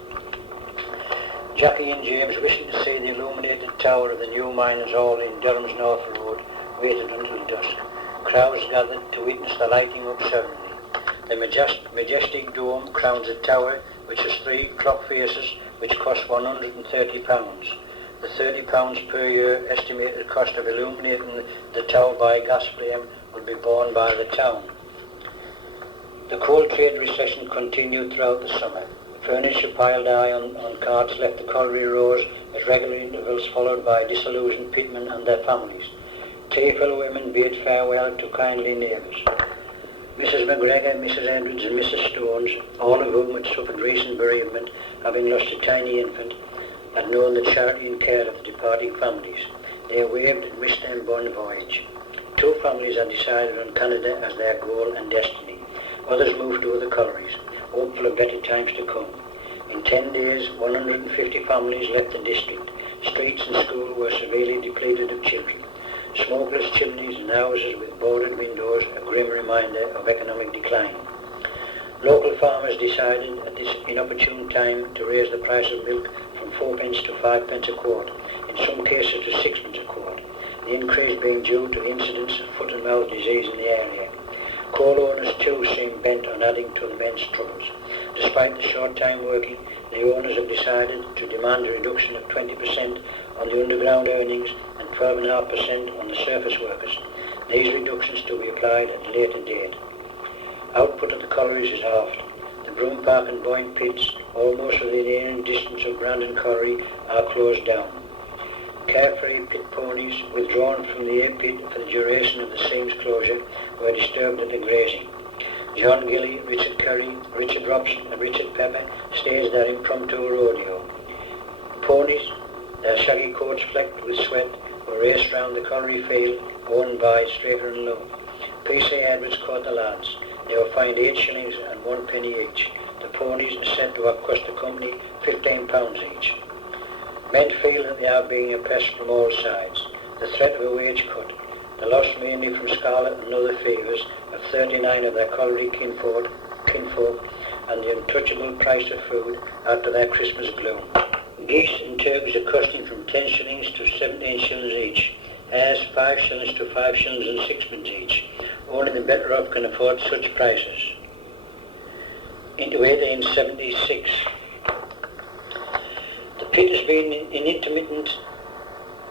Jackie and James, wishing to see the illuminated tower of the new Miners' Hall in Durham's North Road, waited until dusk. Crowds gathered to witness the lighting up ceremony. The majestic dome crowns a tower which has 3 clock faces which cost £130. The £30 per year estimated cost of illuminating the tower by gas flame will be borne by the town. The coal trade recession continued throughout the summer. Furniture piled high on carts left the colliery rows at regular intervals, followed by disillusioned pitmen and their families. Tearful women bade farewell to kindly neighbours. Mrs. McGregor, Mrs. Edwards and Mrs. Stones, all of whom had suffered recent bereavement, having lost a tiny infant, had known the charity and care of the departing families. They waved and wished them bon voyage. 2 families had decided on Canada as their goal and destiny. Others moved to other collieries, hopeful of better times to come. In 10 days, 150 families left the district. Streets and schools were severely depleted of children. Smokeless chimneys and houses with boarded windows, a grim reminder of economic decline. Local farmers decided at this inopportune time to raise the price of milk from 4p to 5p a quart, in some cases to 6p a quart, the increase being due to incidents of foot and mouth disease in the area. Coal owners too seem bent on adding to the men's troubles. Despite the short time working, the owners have decided to demand a reduction of 20% on the underground earnings and 12.5% on the surface workers. These reductions to be applied at a later date. Output at the collieries is halved. The Broom Park and Boyne pits, almost within hearing distance of Brandon Colliery, are closed down. Carefree pit ponies, withdrawn from the air pit for the duration of the seam's closure, were disturbed at the grazing. John Gilly, Richard Curry, Richard Robson and Richard Pepper staged their impromptu rodeo. The ponies, their shaggy coats flecked with sweat, were raced round the colliery field, owned by Straker and Lowe. P.C. Edwards caught the lads. They were fined 8 shillings and 1 penny each. The ponies are said to have cost the company £15 each. Men feel that they are being oppressed from all sides. The threat of a wage cut, the loss mainly from scarlet and other fevers of 39 of their colliery kinfolk, and the untouchable price of food after their Christmas gloom. Geese in Turkish are costing from 10 shillings to 17 shillings each. Hares 5 shillings to 5 shillings and 6p each. Only the better off can afford such prices. Into 1876. The pit has been in intermittent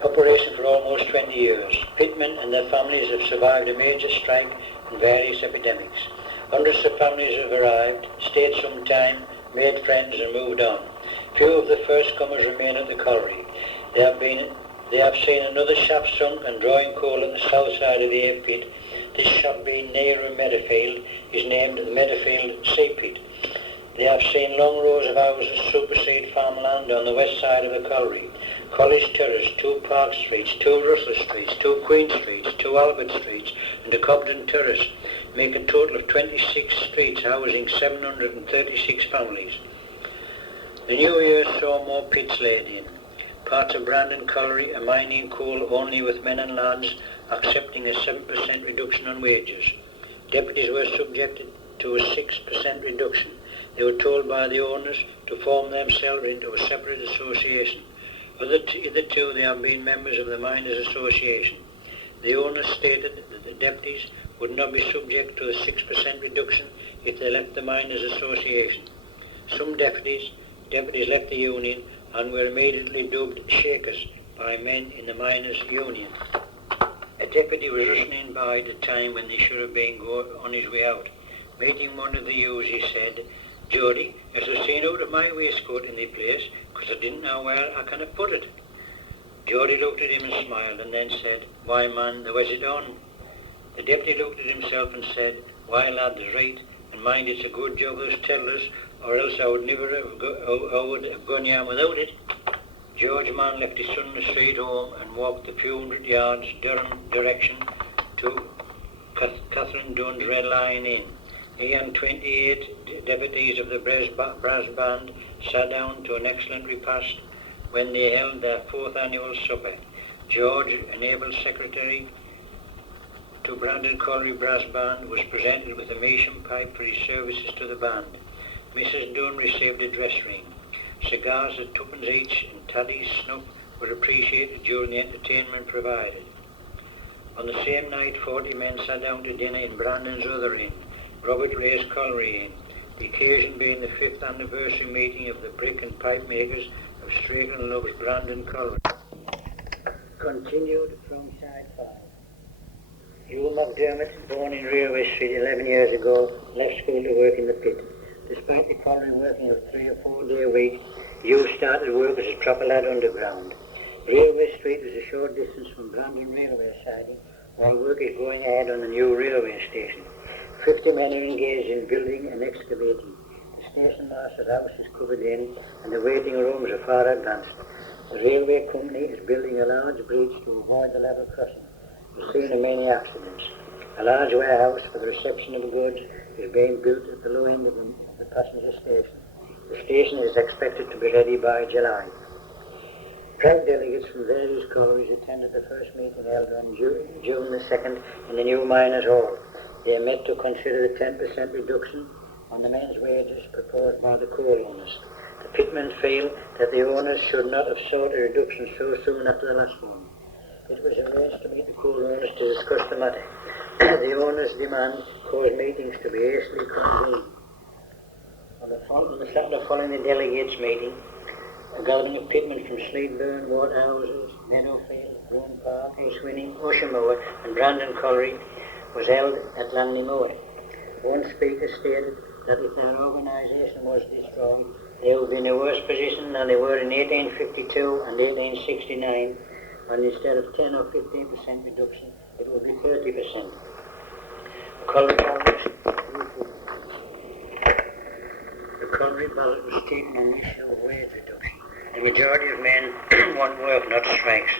operation for almost 20 years. Pitmen and their families have survived a major strike and various epidemics. Hundreds of families have arrived, stayed some time, made friends and moved on. Few of the first comers remain at the colliery. They have seen another shaft sunk and drawing coal at the south side of the air pit. This shaft being nearer Meadowfield is named the Meadowfield Sea Pit. They have seen long rows of houses supersede farmland on the west side of the colliery. College Terrace, 2 Park Streets, 2 Russell Streets, 2 Queen Streets, 2 Albert Streets and a Cobden Terrace. make a total of 26 streets housing 736 families. The new year saw more pits laid in. Parts of Brandon Colliery are mining coal only, with men and lads accepting a 7% reduction on wages. Deputies were subjected to a 6% reduction. They were told by the owners to form themselves into a separate association. Hitherto they have been members of the Miners' Association. The owners stated that the deputies would not be subject to a 6% reduction if they left the Miners' Association. Some deputies left the union and were immediately dubbed shakers by men in the Miners' Union. A deputy was rushing by at a time when he should have been on his way out. Meeting one of the youths, he said, "Jody, as I seen out of my waistcoat in the place, 'cause I didn't know where I can have put it." Jody looked at him and smiled, and then said, "Why, man, there was it on." The deputy looked at himself and said, "Why, lad, there's right, and mind it's a good job those tellers, or else I would never have gone yam without it." George man left his son in the street home and walked a few hundred yards Durham direction to Catherine Dunn's Red Lion Inn. He and 28 deputies of the brass band sat down to an excellent repast when they held their 4th annual supper. George, an able secretary to Brandon Colliery Brass Band, was presented with a meerschaum pipe for his services to the band. Mrs. Dunn received a dress ring. Cigars at 2pence each and toddies snuff were appreciated during the entertainment provided. On the same night, 40 men sat down to dinner in Brandon's other inn, Robert Ray's Colliery Inn, the occasion being the 5th anniversary meeting of the brick and pipe makers of Strickland Love's Brandon Colliery. Continued from side 5. Hugh McDermott, born in Railway Street 11 years ago, left school to work in the pit. Despite the colliery working a 3 or 4 day week, Hugh started work as a proper lad underground. Railway Street was a short distance from Brandon Railway siding, while work is going ahead on the new railway station. 50 men are engaged in building and excavating. The station master's house is covered in, and the waiting rooms are far advanced. The railway company is building a large bridge to avoid the level crossing. The scene of many accidents. A large warehouse for the reception of goods is being built at the low end of the passenger station. The station is expected to be ready by July. Proud delegates from various collieries attended the first meeting held on June the 2nd in the new Miners' Hall. They met to consider the 10% reduction on the men's wages proposed by the coal owners. The pitmen feel that the owners should not have sought a reduction so soon after the last one. It was arranged to meet the coal owners to discuss the matter. The owners' demand caused meetings to be hastily convened. On the Saturday following the delegates' meeting, a gathering of pitmen from Sleedburn, Waterhouses, Meadowfield, Broome Park, Eastwinning, Ushamoor and Brandon Colliery was held at Langley Moor. One speaker stated that if their organisation was destroyed, they would be in a worse position than they were in 1852 and 1869, and instead of 10 or 15% reduction, it would be 30%. The Colliery ballot was taken on the issue of wage reduction. The majority of men want work, not strikes.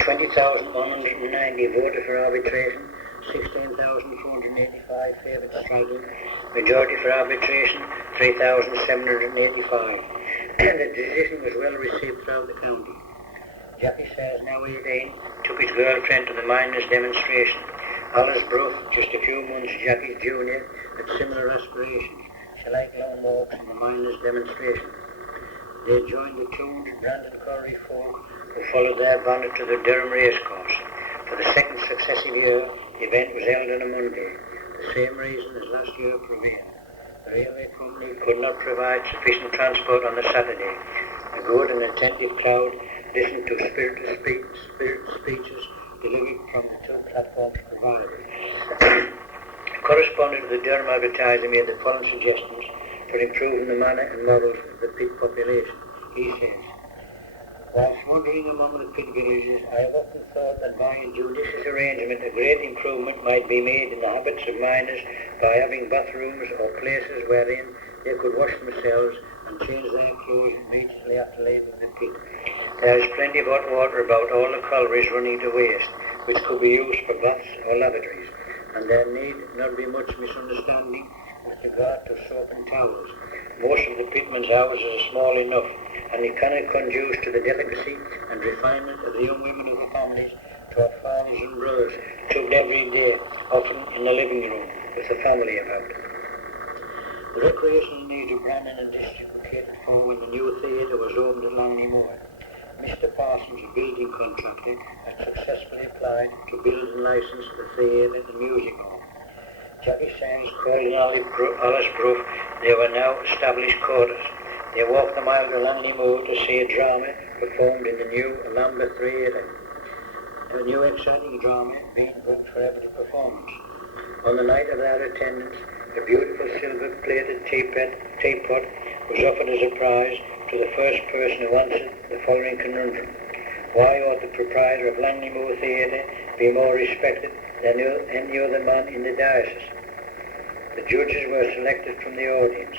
20,190 voted for arbitration, 16,485 favoured striking. Majority for arbitration, 3,785. The decision was well received throughout the county. Jackie says, now 18, took his girlfriend to the miners' demonstration. Alice Bruff, just a few months Jackie's junior, had similar aspirations. She liked long walks in the miners' demonstration. They joined the 200 Brandon Colliery folk who followed their banner to the Durham racecourse. For the second successive year, the event was held on a Monday. The same reason as last year prevailed. The railway company could not provide sufficient transport on the Saturday. A good and attentive crowd listened to spirited speeches delivered from the 2 platforms provided. A correspondent of the Durham Advertiser made the following suggestions for improving the manner and morals of the pit population. He says, whilst wandering among the pit villages, I have often thought that by a judicious arrangement a great improvement might be made in the habits of miners by having bathrooms or places wherein they could wash themselves and change their clothes immediately after leaving the pit. There is plenty of hot water about all the collieries running to waste, which could be used for baths or lavatories. and there need not be much misunderstanding with regard to soap and towels. Most of the pitmen's houses are small enough, and it cannot conduce to the delicacy and refinement of the young women of the families to have fathers and brothers tugged every day, often in the living room, with the family about. The recreational needs of Brandon and district were catered for when the new theatre was opened at Langley Moor. Mr. Parsons, a building contractor, had successfully applied to build and license the theatre and music hall. Jackie Sands called in Alice Brough. They were now established quarters. They walked the mile to Langley Moor to see a drama performed in the new Lambeth Theatre. A new exciting drama being booked for every performance. On the night of their attendance, a beautiful silver-plated teapot was offered as a prize to the first person who answered the following conundrum. Why ought the proprietor of Langley Moor Theatre be more respected than any other man in the diocese? The judges were selected from the audience.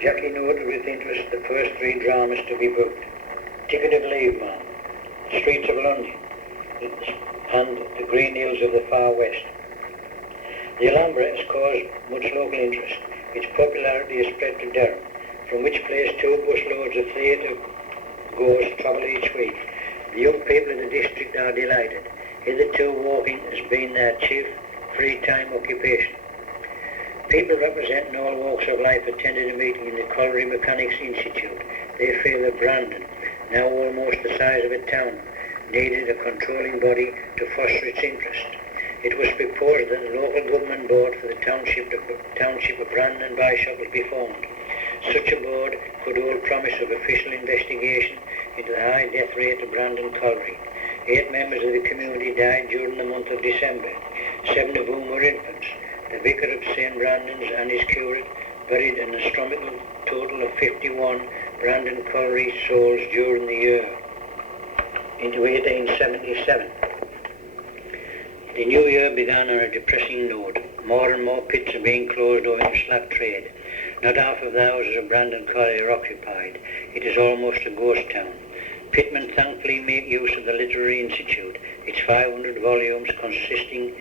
Jackie noted with interest the first three dramas to be booked. Ticket of Leave Man, The Streets of London, and The Green Hills of the Far West. The Alhambra has caused much local interest. Its popularity has spread to Durham, from which place 2 busloads of theatre goers travel each week. The young people of the district are delighted. Hitherto walking has been their chief free time occupation. People representing all walks of life attended a meeting in the Colliery Mechanics Institute. They feel that Brandon, now almost the size of a town, needed a controlling body to foster its interest. It was proposed that a local government board for the township of Brandon Bishop be formed. Such a board could hold promise of official investigation into the high death rate of Brandon Colliery. 8 members of the community died during the month of December, 7 of whom were infants. The vicar of St. Brandon's and his curate buried an astronomical total of 51 Brandon Colliery souls during the year into 1877. The new year began on a depressing note. More and more pits are being closed owing to slack trade. Not half of the houses of Brandon Colliery are occupied. It is almost a ghost town. Pitmen thankfully make use of the Literary Institute, its 500 volumes costing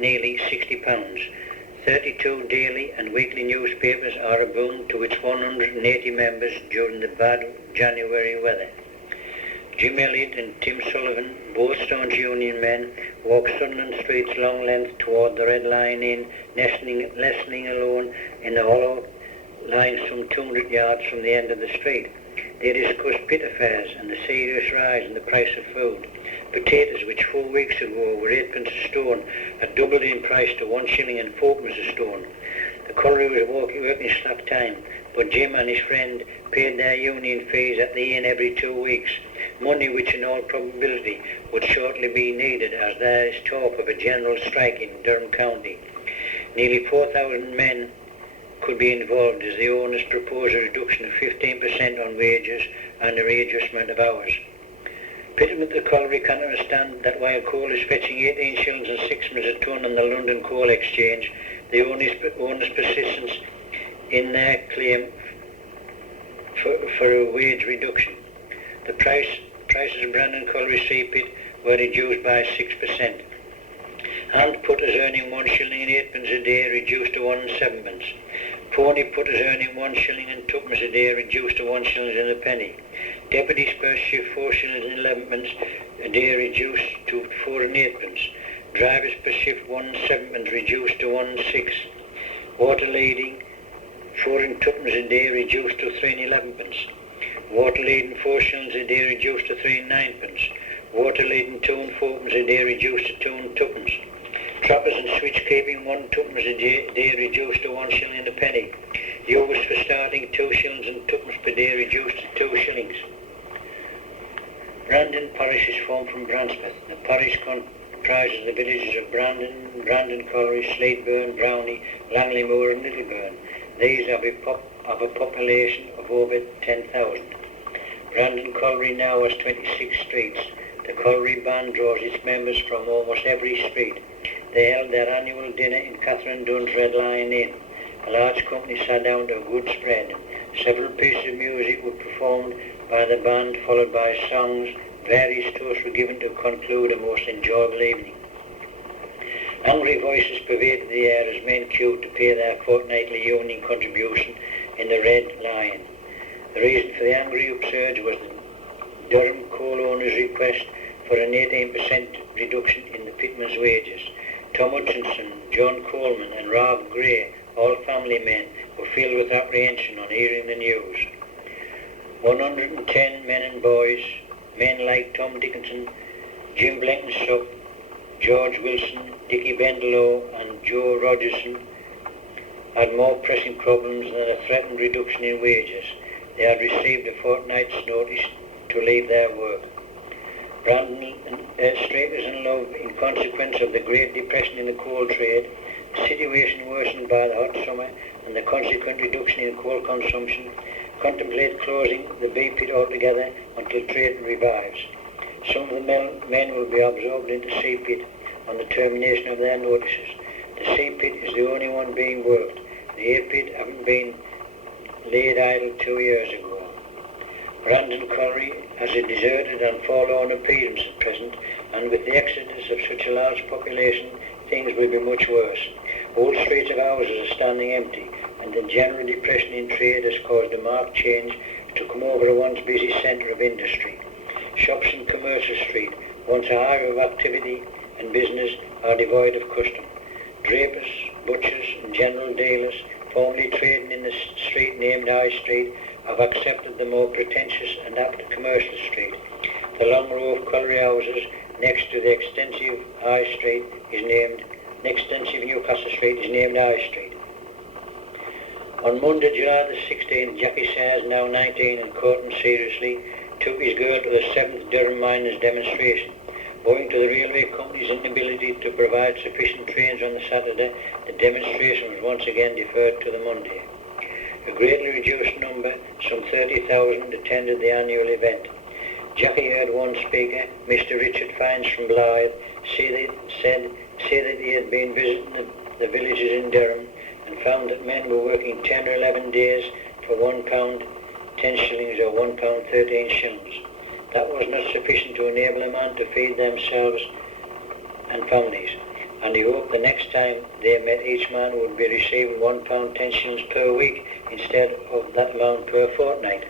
nearly £60. 32 daily and weekly newspapers are a boon to its 180 members during the bad January weather. Jim Elliott and Tim Sullivan, both staunch Union men, walk Sunderland Street's long length toward the Red Lion Inn, nestling alone in the hollow lying some 200 yards from the end of the street. They discuss pit affairs and the serious rise in the price of food. Potatoes, which 4 weeks ago were 8p a stone, had doubled in price to 1 shilling and 4p a stone. The colliery was working slack time, but Jim and his friend paid their union fees at the inn every 2 weeks, money which in all probability would shortly be needed, as there is talk of a general strike in Durham County. Nearly 4,000 men could be involved as the owners propose a reduction of 15% on wages and a readjustment of hours. Pitmen at the colliery can understand that while coal is fetching 18 shillings and 6p a tonne on the London Coal Exchange, the owners' persistence in their claim for a wage reduction. The prices of Brandon Colliery Sea Pit were reduced by 6%. Hand putters earning 1 shilling and 8p a day reduced to 1 and 7p. Pony putters earning 1 shilling and 2p a day reduced to 1 shilling and a penny. Deputies per shift 4 shillings and 11p a day reduced to 4 and 8p. Drivers per shift 1 and 7p reduced to 1 and 6. Water leading 4 and 2p a day reduced to 3 and 11p. Water leading 4 shillings a day reduced to 3 and 9p. Water leading 2 and 4p a day reduced to 2 and 2p. Trappers and switch keeping 1 2p a day reduced to 1 shilling and a penny. Used for starting 2 shillings and 2p per day reduced to 2 shillings. Brandon Parish is formed from Branspeth. The parish comprises the villages of Brandon Colliery, Slateburn, Brownie, Langley Moor and Littleburn. These have a population of over 10,000. Brandon Colliery now has 26 streets. The Colliery Band draws its members from almost every street. They held their annual dinner in Catherine Dunn's Red Lion Inn. A large company sat down to a good spread. Several pieces of music were performed by the band, followed by songs. Various toasts were given to conclude a most enjoyable evening. Angry voices pervaded the air as men queued to pay their fortnightly union contribution in the Red Lion. The reason for the angry upsurge was the Durham coal owners' request for an 18% reduction in the pitmen's wages. Tom Hutchinson, John Coleman and Rob Gray, all family men, were filled with apprehension on hearing the news. 110 men and boys, men like Tom Dickinson, Jim Blenkinsop, George Wilson, Dickie Bendelow and Joe Rogerson, had more pressing problems than a threatened reduction in wages. They had received a fortnight's notice to leave their work. Brandon strikers in love in consequence of the Great Depression in the coal trade, the situation worsened by the hot summer and the consequent reduction in coal consumption, contemplate closing the B pit altogether until trade revives. Some of the men will be absorbed into C pit on the termination of their notices. The C pit is the only one being worked. The A pit having been laid idle 2 years ago. Brandon Colliery has a deserted and forlorn appearance at present, and with the exodus of such a large population, things will be much worse. Whole streets of houses are standing empty, and the general depression in trade has caused a marked change to come over a once busy centre of industry. Shops in Commercial Street, once a hive of activity and business, are devoid of custom. Drapers, butchers and general dealers, formerly trading in the street named High Street, have accepted the more pretentious and apt Commercial Street. The long row of colliery houses next to the extensive Newcastle Street is named High Street. On Monday, July the 16th, Jackie Sayers, now 19 and courting seriously, took his girl to the 7th Durham Miners demonstration. Owing to the railway company's inability to provide sufficient trains on the Saturday, the demonstration was once again deferred to the Monday. A greatly reduced number, some 30,000, attended the annual event. Jackie heard one speaker, Mr. Richard Fines from Blythe, say that he had been visiting the villages in Durham and found that men were working 10 or 11 days for £1 10 shillings or £1 13 shillings. That was not sufficient to enable a man to feed themselves and families, and he hoped the next time they met each man would be receiving £1 10 shillings per week instead of that amount per fortnight.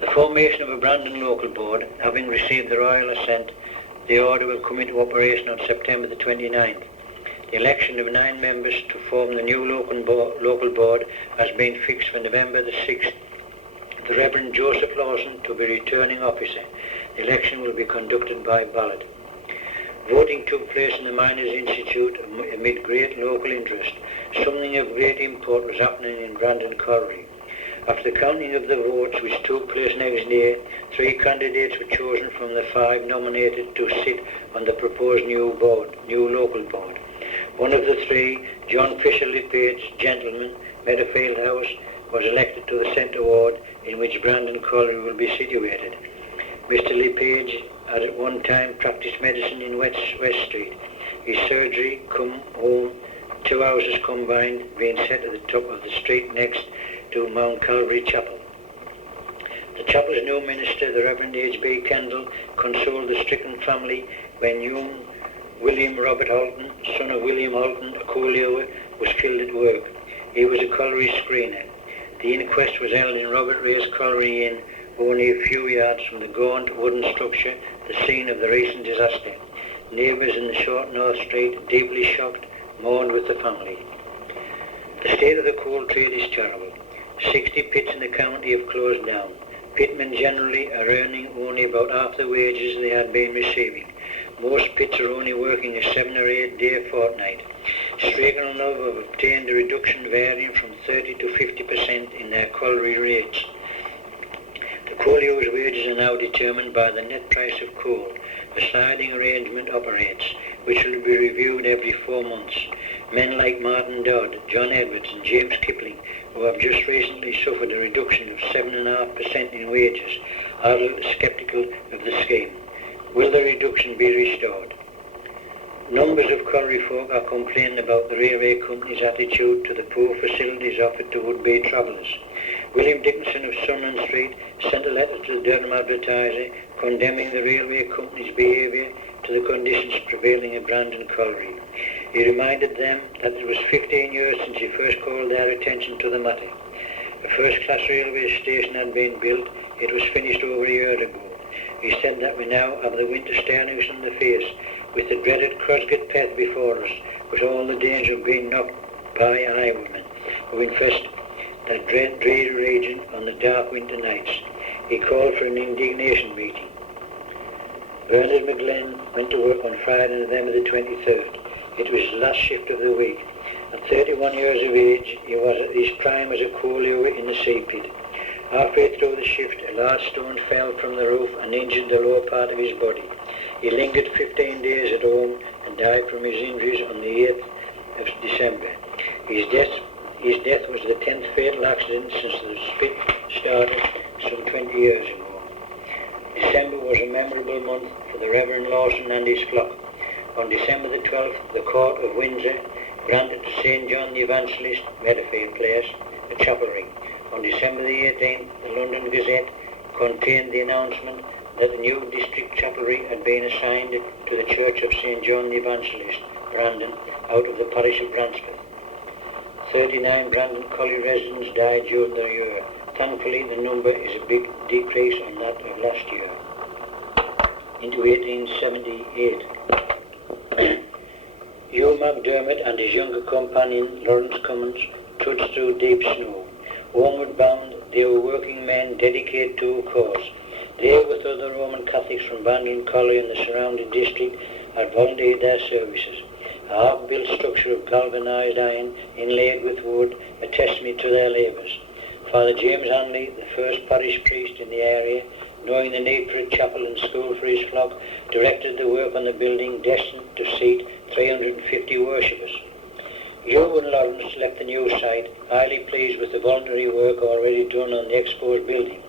The formation of a Brandon local board, having received the royal assent, the order will come into operation on September the 29th. The election of 9 members to form the new local board has been fixed for November the 6th. The Reverend Joseph Lawson to be returning officer. The election will be conducted by ballot. Voting took place in the Miners' Institute amid great local interest. Something of great import was happening in Brandon Colliery. After the counting of the votes, which took place next day, 3 candidates were chosen from the 5 nominated to sit on the proposed new local board. One of the 3, John Fisher LePage, gentleman, Meadowfield House, was elected to the centre ward in which Brandon Colliery will be situated. Mr. LePage had at one time practiced medicine in West Street. His surgery come home, 2 houses combined, being set at the top of the street next to Mount Calvary Chapel. The chapel's new minister, the Reverend H.B. Kendall, consoled the stricken family when young William Robert Holton, son of William Holton, a coal laborer, was killed at work. He was a colliery screener. The inquest was held in Robert Ray's Colliery Inn, only a few yards from the gaunt wooden structure, the scene of the recent disaster. Neighbours in the short North Street, deeply shocked, mourned with the family. The state of the coal trade is terrible. 60 pits in the county have closed down. Pitmen generally are earning only about half the wages they had been receiving. Most pits are only working a 7 or 8 day fortnight. Straker and Love have obtained a reduction varying from 30 to 50% in their colliery rates. The collier's wages are now determined by the net price of coal. A sliding arrangement operates, which will be reviewed every 4 months. Men like Martin Dodd, John Edwards and James Kipling, who have just recently suffered a reduction of 7.5% in wages, are sceptical of the scheme. Will the reduction be restored? Numbers of colliery folk are complaining about the railway company's attitude to the poor facilities offered to would-be travellers. William Dickinson of Sunland Street sent a letter to the Durham Advertiser condemning the railway company's behaviour to the conditions prevailing at Brandon Colliery. He reminded them that it was 15 years since he first called their attention to the matter. A first-class railway station had been built. It was finished over a year ago. He said that we now have the winter staring us in the face, with the dreaded Crosget path before us, with all the danger of being knocked by highwaymen who infest that dreary region on the dark winter nights. He called for an indignation meeting. Bernard McGlenn went to work on Friday, November the 23rd. It was his last shift of the week. At 31 years of age, he was at his prime as a coal hewer in the sea pit. Halfway through the shift, a large stone fell from the roof and injured the lower part of his body. He lingered 15 days at home and died from his injuries on the 8th of December. His death was the 10th fatal accident since the spit started some 20 years ago. December was a memorable month for the Reverend Lawson and his flock. On December the 12th, the Court of Windsor granted to St. John the Evangelist, Meadowfield Place, a chapelry. On December the 18th, the London Gazette contained the announcement that the new district chapelry had been assigned to the Church of St. John the Evangelist, Brandon, out of the parish of Bransford. 39 Brandon Colliery residents died during the year. Thankfully, the number is a big decrease on that of last year. Into 1878. Hugh MacDermott and his younger companion, Lawrence Cummins, trudged through deep snow. Homeward bound, they were working men dedicated to a cause. They, with other Roman Catholics from Brandon Colliery and the surrounding district, had volunteered their services. A half-built structure of galvanized iron inlaid with wood, a testament to their labours. Father James Hanley, the first parish priest in the area, knowing the need for a chapel and school for his flock, directed the work on the building destined to seat 350 worshippers. Hugh and Lawrence left the new site, highly pleased with the voluntary work already done on the exposed building.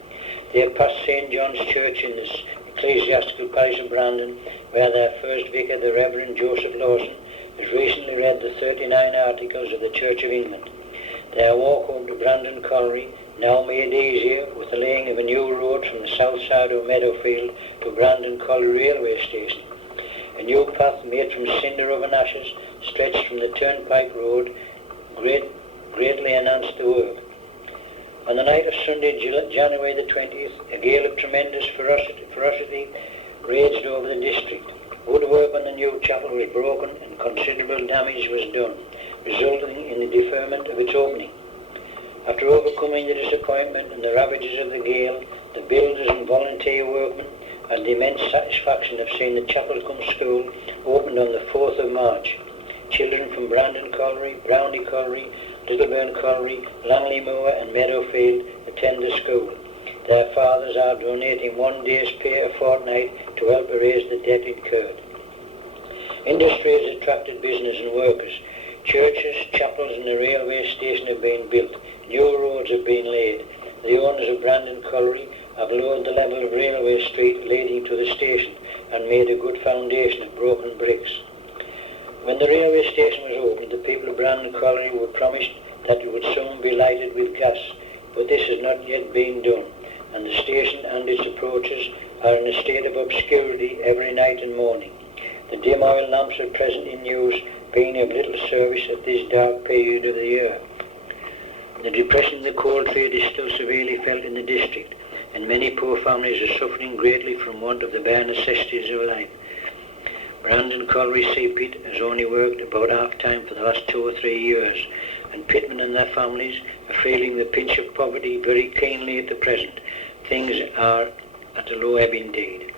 They passed St. John's Church in this ecclesiastical parish of Brandon, where their first vicar, the Reverend Joseph Lawson, has recently read the 39 articles of the Church of England. Their walk home to Brandon Colliery, now made easier with the laying of a new road from the south side of Meadowfield to Brandon Colliery railway station. A new path made from cinder oven ashes stretched from the turnpike road greatly enhanced the work. On the night of Sunday, January the 20th, a gale of tremendous ferocity raged over the district. Woodwork on the new chapel was broken and considerable damage was done, resulting in the deferment of its opening. After overcoming the disappointment and the ravages of the gale, the builders and volunteer workmen had the immense satisfaction of seeing the chapel cum school opened on the 4th of March. Children from Brandon Colliery, Brownlie Colliery, Littleburn Colliery, Langley Moor and Meadowfield attend the school. Their fathers are donating 1 day's pay a fortnight to help erase the debt incurred. Industry has attracted business and workers. Churches, chapels and the railway station have been built. New roads have been laid. The owners of Brandon Colliery have lowered the level of Railway Street leading to the station and made a good foundation of broken bricks. When the railway station was opened, the people of Brandon Colliery were promised that it would soon be lighted with gas, but this has not yet been done, and the station and its approaches are in a state of obscurity every night and morning. The dim oil lamps are present in use, being of little service at this dark period of the year. The depression of the coal trade is still severely felt in the district, and many poor families are suffering greatly from want of the bare necessities of life. Brandon Colliery Sea Pit has only worked about half-time for the last 2 or 3 years, and pitmen and their families are feeling the pinch of poverty very keenly at the present. Things are at a low ebb indeed.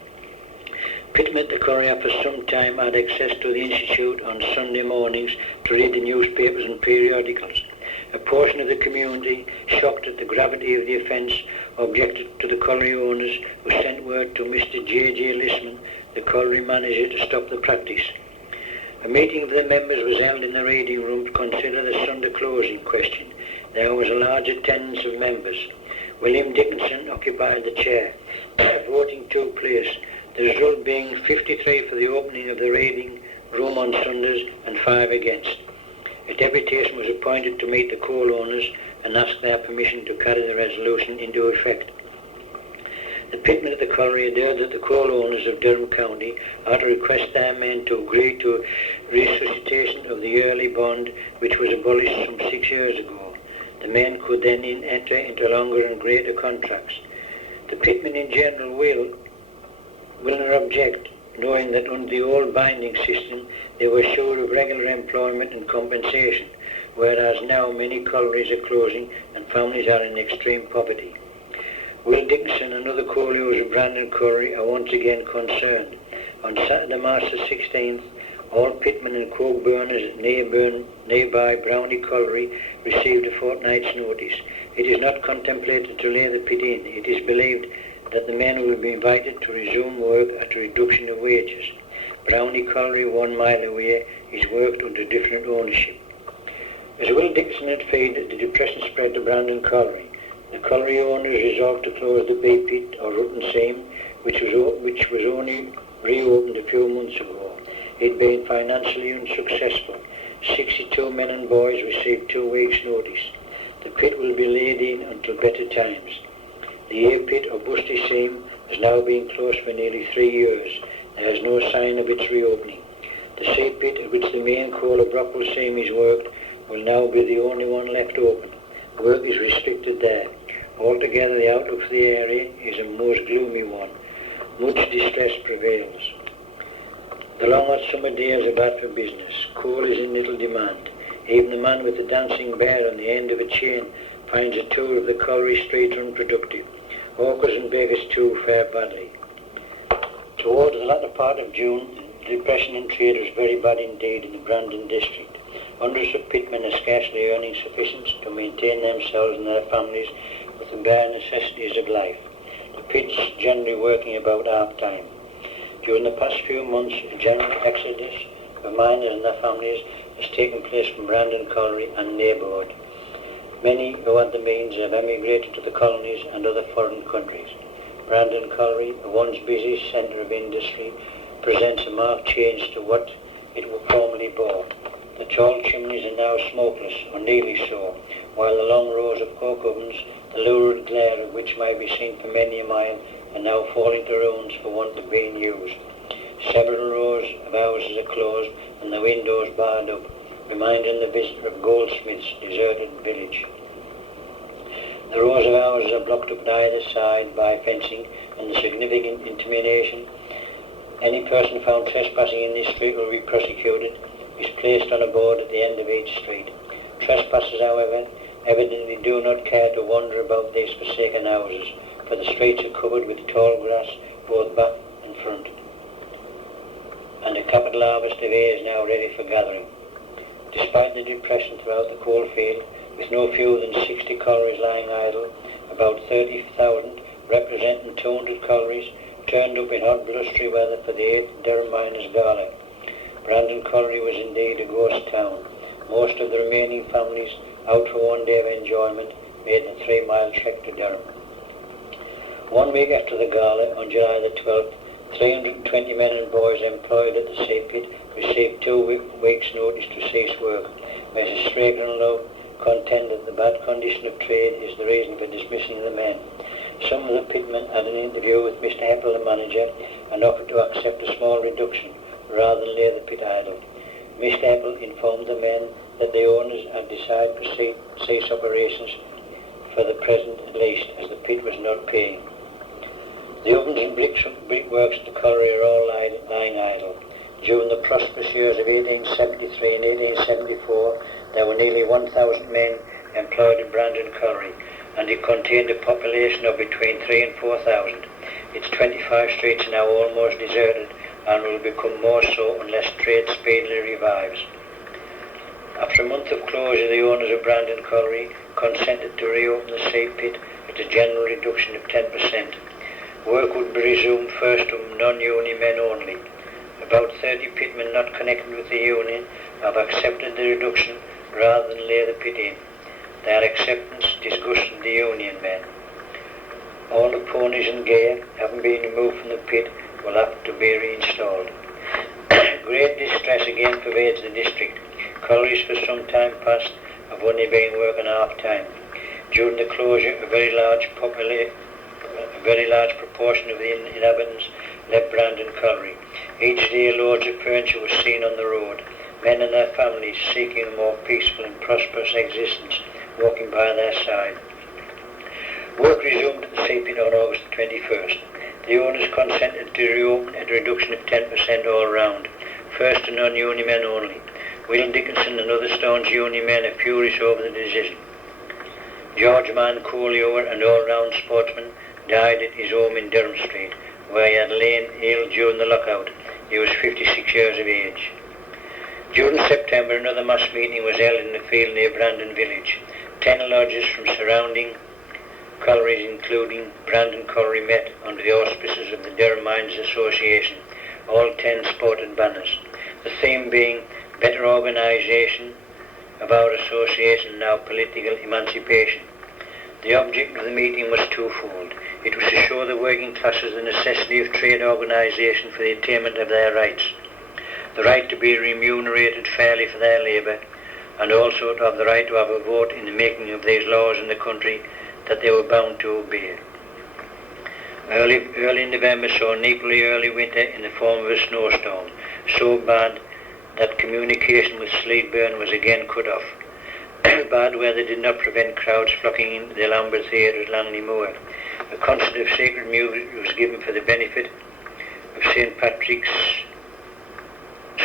Pitmen at the colliery have for some time had access to the Institute on Sunday mornings to read the newspapers and periodicals. A portion of the community, shocked at the gravity of the offence, objected to the colliery owners, who sent word to Mr. J.J. Lissman, the colliery manager, to stop the practice. A meeting of the members was held in the reading room to consider the Sunday closing question. There was a large attendance of members. William Dickinson occupied the chair. Voting took place, the result being 53 for the opening of the reading room on Sundays and 5 against. A deputation was appointed to meet the coal owners and ask their permission to carry the resolution into effect. The pitmen at the colliery adhered that the coal owners of Durham County are to request their men to agree to resuscitation of the early bond which was abolished some 6 years ago. The men could then enter into longer and greater contracts. The pitmen in general will not object, knowing that under the old binding system they were sure of regular employment and compensation, whereas now many collieries are closing and families are in extreme poverty. Will Dickinson and other colliers of Brandon Colliery are once again concerned. On Saturday, March the 16th, all pitmen and coke burners at nearby Brownie Colliery received a fortnight's notice. It is not contemplated to lay the pit in. It is believed that the men will be invited to resume work at a reduction of wages. Brownie Colliery, 1 mile away, is worked under different ownership. As Will Dickinson had feared, the depression spread to Brandon Colliery. The colliery owners resolved to close the Bay Pit or Rutten Seam, which was only reopened a few months ago. It had been financially unsuccessful. 62 men and boys received 2 weeks' notice. The pit will be laid in until better times. The A Pit or Busty Seam has now been closed for nearly 3 years. There is no sign of its reopening. The C Pit, at which the main coal of Brockwell Seam is worked, will now be the only one left open. Work is restricted there. Altogether, the outlook for the area is a most gloomy one. Much distress prevails. The long hot summer days are bad for business. Coal is in little demand. Even the man with the dancing bear on the end of a chain finds a tour of the colliery streets unproductive. Hawkers and beggars too fare badly. Towards the latter part of June, the depression in trade was very bad indeed in the Brandon district. Hundreds of pitmen are scarcely earning sufficient to maintain themselves and their families with the bare necessities of life. The pit's generally working about half-time. During the past few months, a general exodus of miners and their families has taken place from Brandon Colliery and neighbourhood. Many who had the means have emigrated to the colonies and other foreign countries. Brandon Colliery, a once busy centre of industry, presents a marked change to what it formerly bore. The tall chimneys are now smokeless, or nearly so, while the long rows of coke ovens, the lurid glare of which might be seen for many a mile, are now falling to ruins for want of being used. Several rows of houses are closed and the windows barred up, reminding the visitor of Goldsmith's deserted village. The rows of houses are blocked up on either side by fencing, and the significant intimation, any person found trespassing in this street will be prosecuted, is placed on a board at the end of each street. Trespassers, however, evidently do not care to wander about these forsaken houses, for the streets are covered with tall grass both back and front, and a capital harvest of hay is now ready for gathering. Despite the depression throughout the coal field, with no fewer than 60 collieries lying idle, about 30,000, representing 200 collieries, turned up in hot blustery weather for the 8th Durham Miners' Gala. Brandon Colliery was indeed a ghost town. Most of the remaining families, out for one day of enjoyment, made the 3-mile trek to Durham. 1 week after the gala, on July the 12th, 320 men and boys employed at the sea pit received 2 weeks' notice to cease work. Messrs. Straker and Love contend that the bad condition of trade is the reason for dismissing the men. Some of the pitmen had an interview with Mr. Heppel, the manager, and offered to accept a small reduction rather than lay the pit idle. Mr. Heppel informed the men that the owners had decided to cease operations for the present at least, as the pit was not paying. The ovens and brickworks at the colliery are all lying idle. During the prosperous years of 1873 and 1874, there were nearly 1,000 men employed in Brandon Colliery, and it contained a population of between 3,000 and 4,000. Its 25 streets are now almost deserted and will become more so unless trade speedily revives. After a month of closure, the owners of Brandon Colliery consented to reopen the sea pit at a general reduction of 10%. Work would be resumed first to non-union men only. About 30 pitmen not connected with the union have accepted the reduction rather than lay the pit in. Their acceptance disgusted the union men. All the ponies and gear, having been removed from the pit, will have to be reinstalled. Great distress again pervades the district. Collieries for some time past have only been working half-time. During the closure, a very large a very large proportion of the inhabitants left Brandon Colliery. Each day loads of furniture was seen on the road, men and their families seeking a more peaceful and prosperous existence, walking by their side. Work resumed at the seaport on August 21st. The owners consented to reopen at a reduction of 10% all round, first to non-union men only. Will Dickinson and other staunch union men are furious over the decision. George Mann Collier, an all-round sportsman, died at his home in Durham Street, where he had lain ill during the lockout. He was 56 years of age. During September, another mass meeting was held in the field near Brandon Village. 10 lodges from surrounding collieries, including Brandon Colliery, met under the auspices of the Durham Miners Association. All 10 sported banners. The theme being better organisation of our association, now political emancipation. The object of the meeting was twofold. It was to show the working classes the necessity of trade organisation for the attainment of their rights, the right to be remunerated fairly for their labour, and also to have the right to have a vote in the making of these laws in the country that they were bound to obey. Early November saw an equally early winter in the form of a snowstorm, so bad that communication with Sleatburn was again cut off. Bad weather did not prevent crowds flocking into the Lambert Theatre at Langley Moor. A concert of sacred music was given for the benefit of St. Patrick's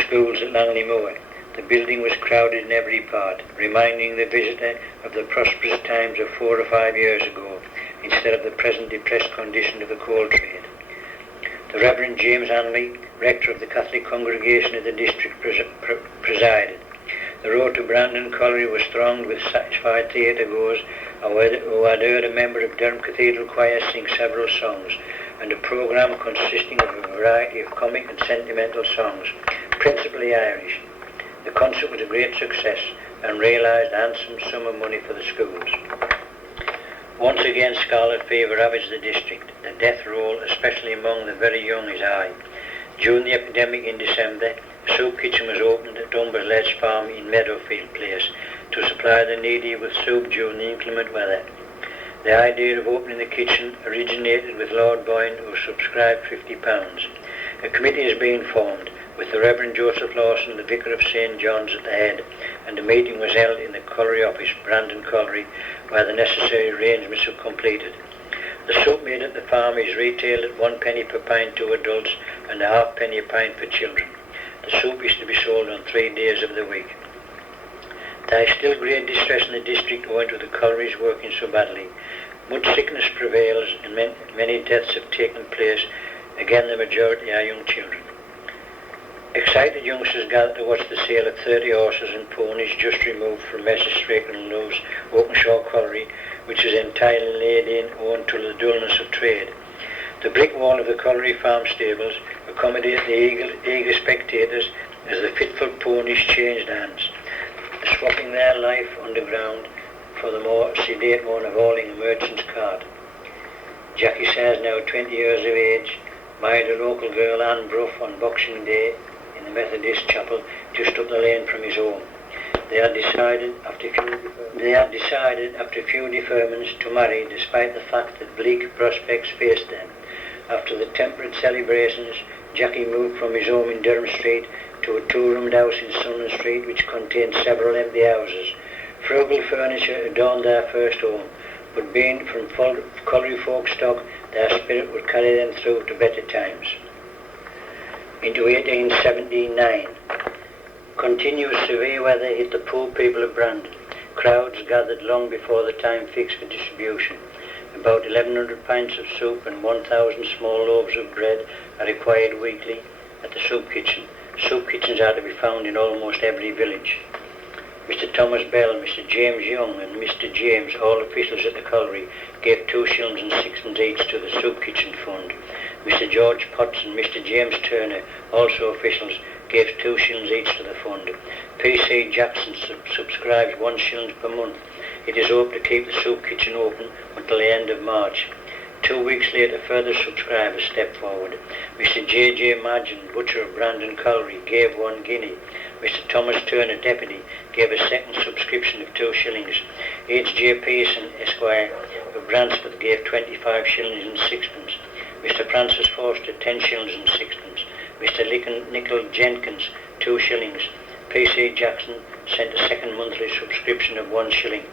schools at Langley Moor. The building was crowded in every part, reminding the visitor of the prosperous times of 4 or 5 years ago, instead of the present depressed condition of the coal trade. The Reverend James Hanley, rector of the Catholic congregation of the district, presided. The road to Brandon Colliery was thronged with satisfied theatre-goers who had heard a member of Durham Cathedral Choir sing several songs, and a programme consisting of a variety of comic and sentimental songs, principally Irish. The concert was a great success and realised a handsome sum of money for the schools. Once again scarlet fever ravaged the district. The death roll, especially among the very young, is high. During the epidemic in December, a soup kitchen was opened at Dunbar's Ledge Farm in Meadowfield Place to supply the needy with soup during the inclement weather. The idea of opening the kitchen originated with Lord Boyne, who subscribed £50. A committee has been formed, with the Reverend Joseph Lawson, the Vicar of St. John's, at the head, and a meeting was held in the colliery office, Brandon Colliery, where the necessary arrangements were completed. The soup made at the farm is retailed at 1 penny per pint to adults and a halfpenny a pint for children. The soup is to be sold on 3 days of the week. There is still great distress in the district owing to the collieries working so badly. Much sickness prevails and many deaths have taken place. Again, the majority are young children. Excited youngsters gathered to watch the sale of 30 horses and ponies just removed from Messrs. Straker and Lewes, Oakenshaw Colliery, which is entirely laid in owing to the dullness of trade. The brick wall of the colliery farm stables accommodate the eager spectators as the fitful ponies changed hands, swapping their life underground for the more sedate one of hauling a merchant's cart. Jackie Sayers, now 20 years of age, married a local girl, Anne Bruff, on Boxing Day in the Methodist chapel just up the lane from his home. They had decided after few deferments to marry, despite the fact that bleak prospects faced them. After the temperate celebrations, Jackie moved from his home in Durham Street to a 2-roomed house in Sunderland Street, which contained several empty houses. Frugal furniture adorned their first home, but being from colliery folk stock, their spirit would carry them through to better times. Into 1879, continuous severe weather hit the poor people of Brandon. Crowds gathered long before the time fixed for distribution. About 1,100 pints of soup and 1,000 small loaves of bread are required weekly at the soup kitchen. Soup kitchens are to be found in almost every village. Mr. Thomas Bell, Mr. James Young and Mr. James, all officials at the colliery, gave 2 shillings and 6pence each to the soup kitchen fund. Mr. George Potts and Mr. James Turner, also officials, gave 2 shillings each to the fund. P.C. Jackson subscribes 1 shilling per month. It is hoped to keep the soup kitchen open until the end of March. 2 weeks later, further subscribers stepped forward. Mr. J.J. Margin, butcher of Brandon Colliery, gave 1 guinea. Mr. Thomas Turner, deputy, gave a second subscription of 2 shillings. H.J. Pearson, Esquire, of Bransford gave 25 shillings and sixpence. Mr. Francis Forster 10 shillings and sixpence. Mr. Nicholl Jenkins 2 shillings. P.C. Jackson sent a second monthly subscription of 1 shilling.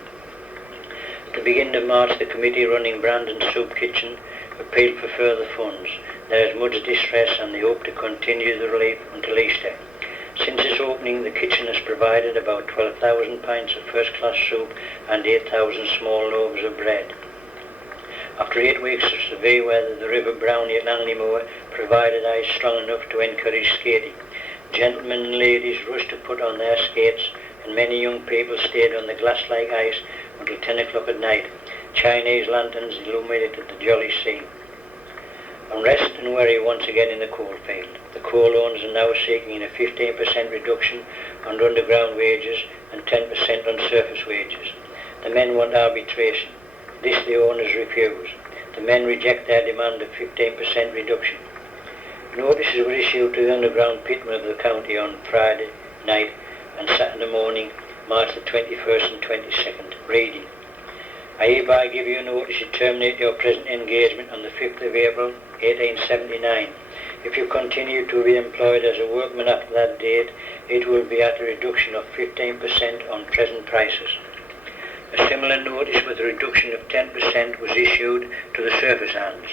At the beginning of March, the committee running Brandon Soup Kitchen appealed for further funds. There is much distress and they hope to continue the relief until Easter. Since its opening, the kitchen has provided about 12,000 pints of first-class soup and 8,000 small loaves of bread. After 8 weeks of severe weather, the River Brownie at Langley provided ice strong enough to encourage skating. Gentlemen and ladies rushed to put on their skates, and many young people stayed on the glass-like ice until 10 o'clock at night. Chinese lanterns illuminated the jolly scene. Unrest and worry once again in the coalfield. The coal owners are now seeking a 15% reduction on underground wages and 10% on surface wages. The men want arbitration. This the owners refuse. The men reject their demand of 15% reduction. Notices were issued to the underground pitmen of the county on Friday night and Saturday morning, March the 21st and 22nd, reading, I hereby give you notice to terminate your present engagement on the 5th of April, 1879. If you continue to be employed as a workman after that date, it will be at a reduction of 15% on present prices. A similar notice with a reduction of 10% was issued to the surface hands.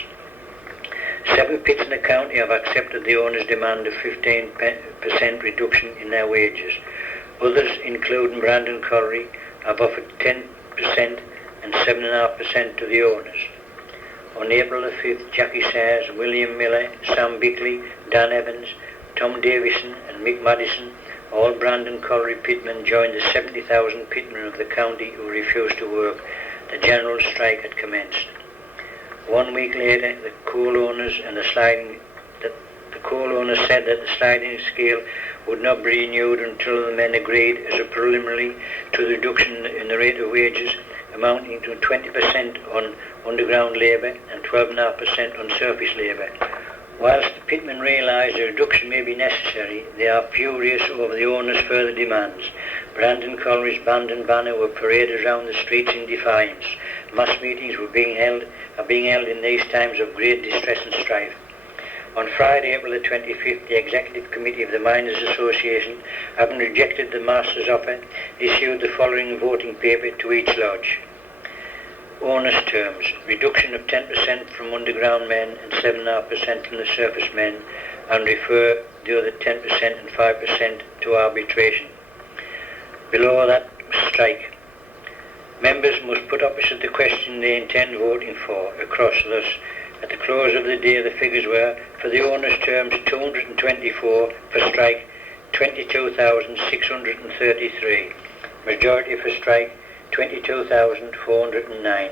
7 pits in the county have accepted the owner's demand of 15% reduction in their wages. Others, including Brandon Colliery, have offered 10% and 7.5% to the owners. On April the 5th, Jackie Sayers, William Miller, Sam Bickley, Dan Evans, Tom Davison and Mick Madison, all Brandon Colliery pitmen, joined the 70,000 pitmen of the county who refused to work. The general strike had commenced. 1 week later, the coal owners said that the sliding scale would not be renewed until the men agreed as a preliminary to the reduction in the rate of wages amounting to 20% on underground labour and 12.5% on surface labour. Whilst the pitmen realise a reduction may be necessary, they are furious over the owners' further demands. Brandon Colliery's band and banner were paraded around the streets in defiance. Mass meetings are being held in these times of great distress and strife. On Friday, April the 25th, the Executive Committee of the Miners' Association, having rejected the Master's offer, issued the following voting paper to each lodge. Owners' terms, reduction of 10% from underground men and 7.5% from the surface men, and refer the other 10% and 5% to arbitration. Below that, strike. Members must put opposite the question they intend voting for, across thus. At the close of the day, the figures were, for the owners' terms, 224, for strike, 22,633. Majority for strike, 22,409.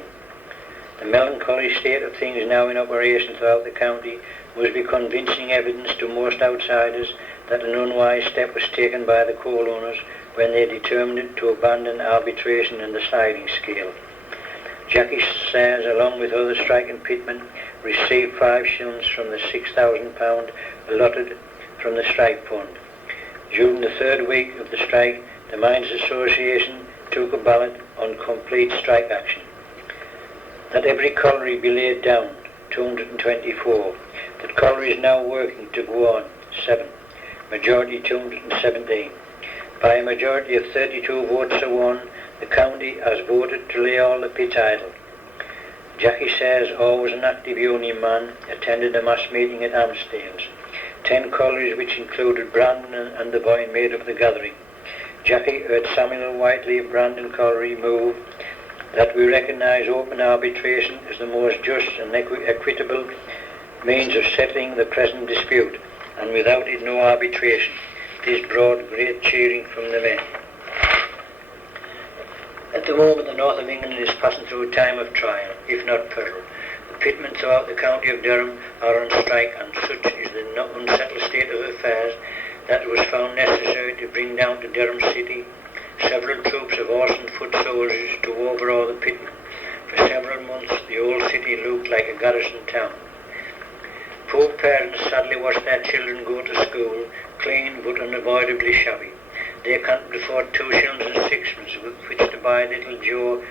The melancholy state of things now in operation throughout the county must be convincing evidence to most outsiders that an unwise step was taken by the coal owners when they determined to abandon arbitration and the sliding scale. Jackie Sayers, along with other striking pitmen, received 5 shillings from the £6,000 allotted from the strike fund. During the 3rd week of the strike, the Miners' Association took a ballot on complete strike action. That every colliery be laid down, 224. That colliery is now working to go on, 7. Majority 217. By a majority of 32 votes to 1, the county has voted to lay all the pits idle. Jackie Sayers, always an active union man, attended a mass meeting at Amsdale's. 10 collieries, which included Brandon and the boy, made up the gathering. Jackie heard Samuel Whiteley of Brandon Colliery move that we recognise open arbitration as the most just and equitable means of settling the present dispute, and without it no arbitration. This brought great cheering from the men. At the moment, the north of England is passing through a time of trial, if not peril. The pitmen throughout the county of Durham are on strike, and such is the unsettled state of affairs that it was found necessary to bring down to Durham City several troops of horse and foot soldiers to overawe the pitmen. For several months, the old city looked like a garrison town. Poor parents sadly watched their children go to school, clean but unavoidably shabby. They can't afford 2 shillings and sixpence with which to buy little Joe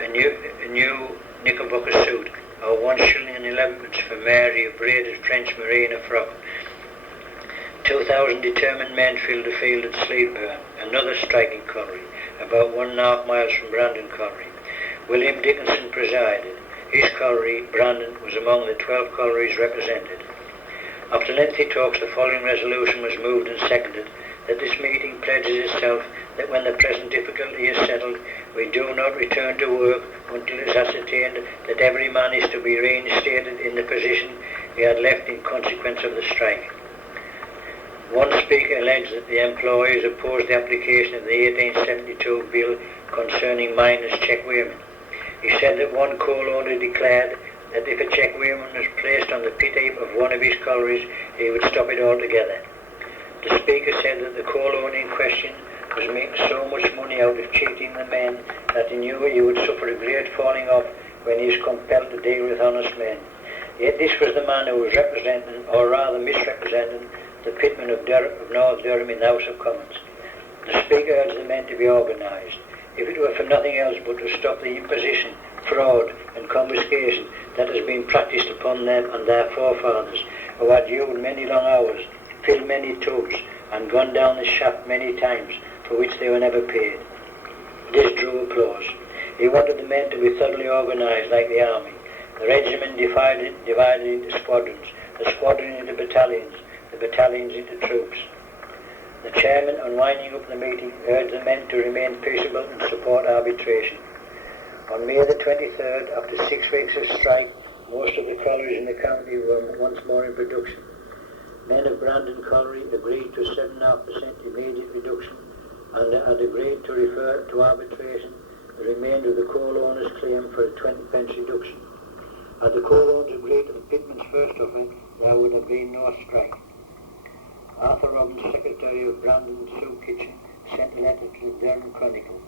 a new knickerbocker suit, or 1 shilling and 11 for Mary a braided French merino frock. 2,000 determined men filled the field at Sleeburn, another striking colliery, about 1.5 miles from Brandon Colliery. William Dickinson presided. His colliery, Brandon, was among the 12 collieries represented. After lengthy talks, the following resolution was moved and seconded, that this meeting pledges itself that when the present difficulty is settled, we do not return to work until it is ascertained that every man is to be reinstated in the position he had left in consequence of the strike. One speaker alleged that the employers opposed the application of the 1872 bill concerning miners' check weighmen. He said that one coal owner declared that if a check weighman was placed on the pit heap of one of his collieries, he would stop it altogether. The speaker said that the coal owner in question was making so much money out of cheating the men that he knew he would suffer a great falling off when he was compelled to deal with honest men. Yet this was the man who was representing, or rather misrepresenting, the pitmen of North Durham in the House of Commons. The speaker urged the men to be organised, if it were for nothing else but to stop the imposition, fraud and confiscation that has been practised upon them and their forefathers, who had hewed many long hours, filled many tubs, and gone down the shaft many times, for which they were never paid. This drew applause. He wanted the men to be thoroughly organised like the army. The regiment divided into squadrons, the squadron into battalions, the battalions into troops. The chairman, on winding up the meeting, urged the men to remain peaceable and support arbitration. On May the 23rd, after 6 weeks of strike, most of the collieries in the county were once more in production. Men of Brandon Colliery agreed to a 7.5% immediate reduction and had agreed to refer to arbitration the remainder of the coal owners' claim for a 20p reduction. Had the coal owners agreed to the pitmen's first offer, there would have been no strike. Arthur Robbins, secretary of Brandon Soup Kitchen, sent a letter to the Durham Chronicle.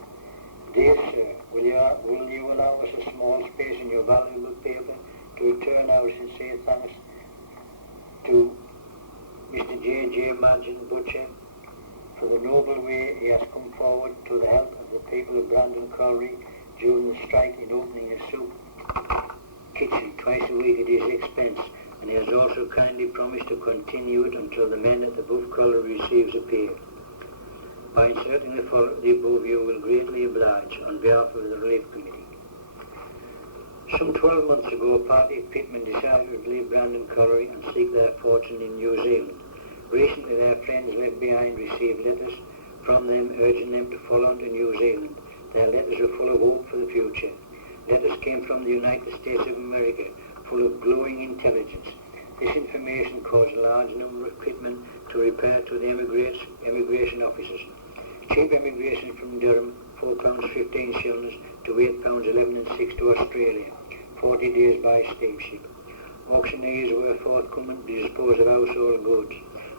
Dear Sir, will you allow us a small space in your valuable paper to return our sincere thanks to Mr. J.J. Margin Butcher for the noble way he has come forward to the help of the people of Brandon Colliery during the strike in opening a soup kitchen twice a week at his expense, and he has also kindly promised to continue it until the men at the above colliery receives a pay. By inserting the above, you will greatly oblige on behalf of the Relief Committee. Some 12 months ago, a party of pitmen decided to leave Brandon Colliery and seek their fortune in New Zealand. Recently, their friends left behind received letters from them urging them to follow on to New Zealand. Their letters were full of hope for the future. Letters came from the United States of America, full of glowing intelligence. This information caused a large number of pitmen to repair to the immigration officers. Cheap immigration from Durham, £4.15 to £8.11 to Australia, 40 days by steamship. Auctioneers were forthcoming to dispose of household goods.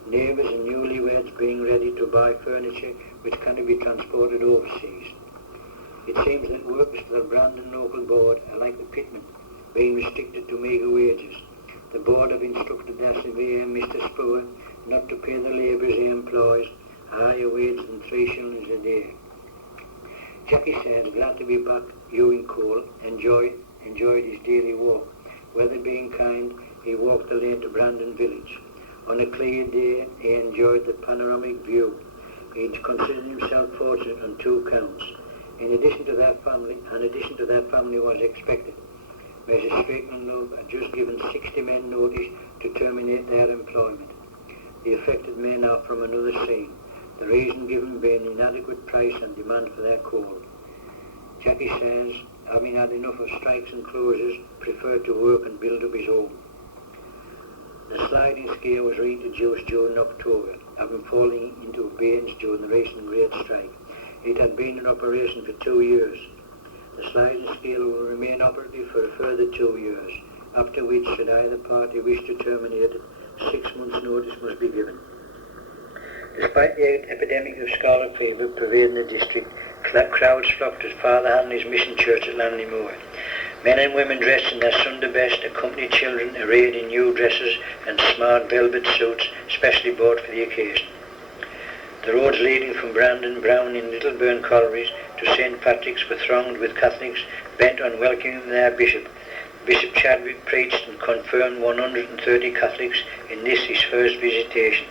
Neighbours and newlyweds being ready to buy furniture which cannot be transported overseas. It seems that workers for the Brandon local board are like the pitmen, being restricted to meagre wages. The board have instructed their surveyor, Mr. Spur, not to pay the labourers he employs a higher wage than 3 shillings a day. Jackie says, glad to be back hewing coal, enjoyed his daily walk. Weather being kind, he walked the lane to Brandon village. On a clear day, he enjoyed the panoramic view. He considered himself fortunate on 2 counts. In addition to their family was expected. Mrs. Strakenlove had just given 60 men notice to terminate their employment. The affected men are from another scene, the reason given being inadequate price and demand for their coal. Jackie says, having had enough of strikes and closures, preferred to work and build up his home. The sliding scale was reintroduced during October, having fallen into abeyance during the recent great strike. It had been in operation for 2 years. The sliding scale will remain operative for a further 2 years, after which, should either party wish to terminate it, 6 months' notice must be given. Despite the epidemic of scarlet fever pervading the district, crowds flocked to Father Hanley's mission church at Lanley Moor. Men and women dressed in their Sunday best accompanied children arrayed in new dresses and smart velvet suits specially bought for the occasion. The roads leading from Brandon, Brown and Littleburn collieries to St. Patrick's were thronged with Catholics bent on welcoming their bishop. Bishop Chadwick preached and confirmed 130 Catholics in this his first visitation.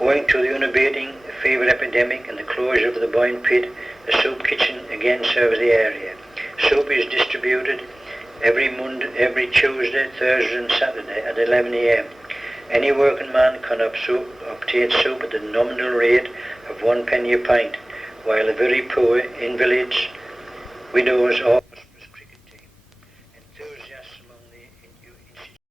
Owing to the unabating fever epidemic and the closure of the Boyne Pit, a soup kitchen again serves the area. Soup is distributed every Tuesday, Thursday and Saturday at 11 a.m. Any working man can obtain soup at the nominal rate of 1 penny a pint, while the very poor, invalids, widows or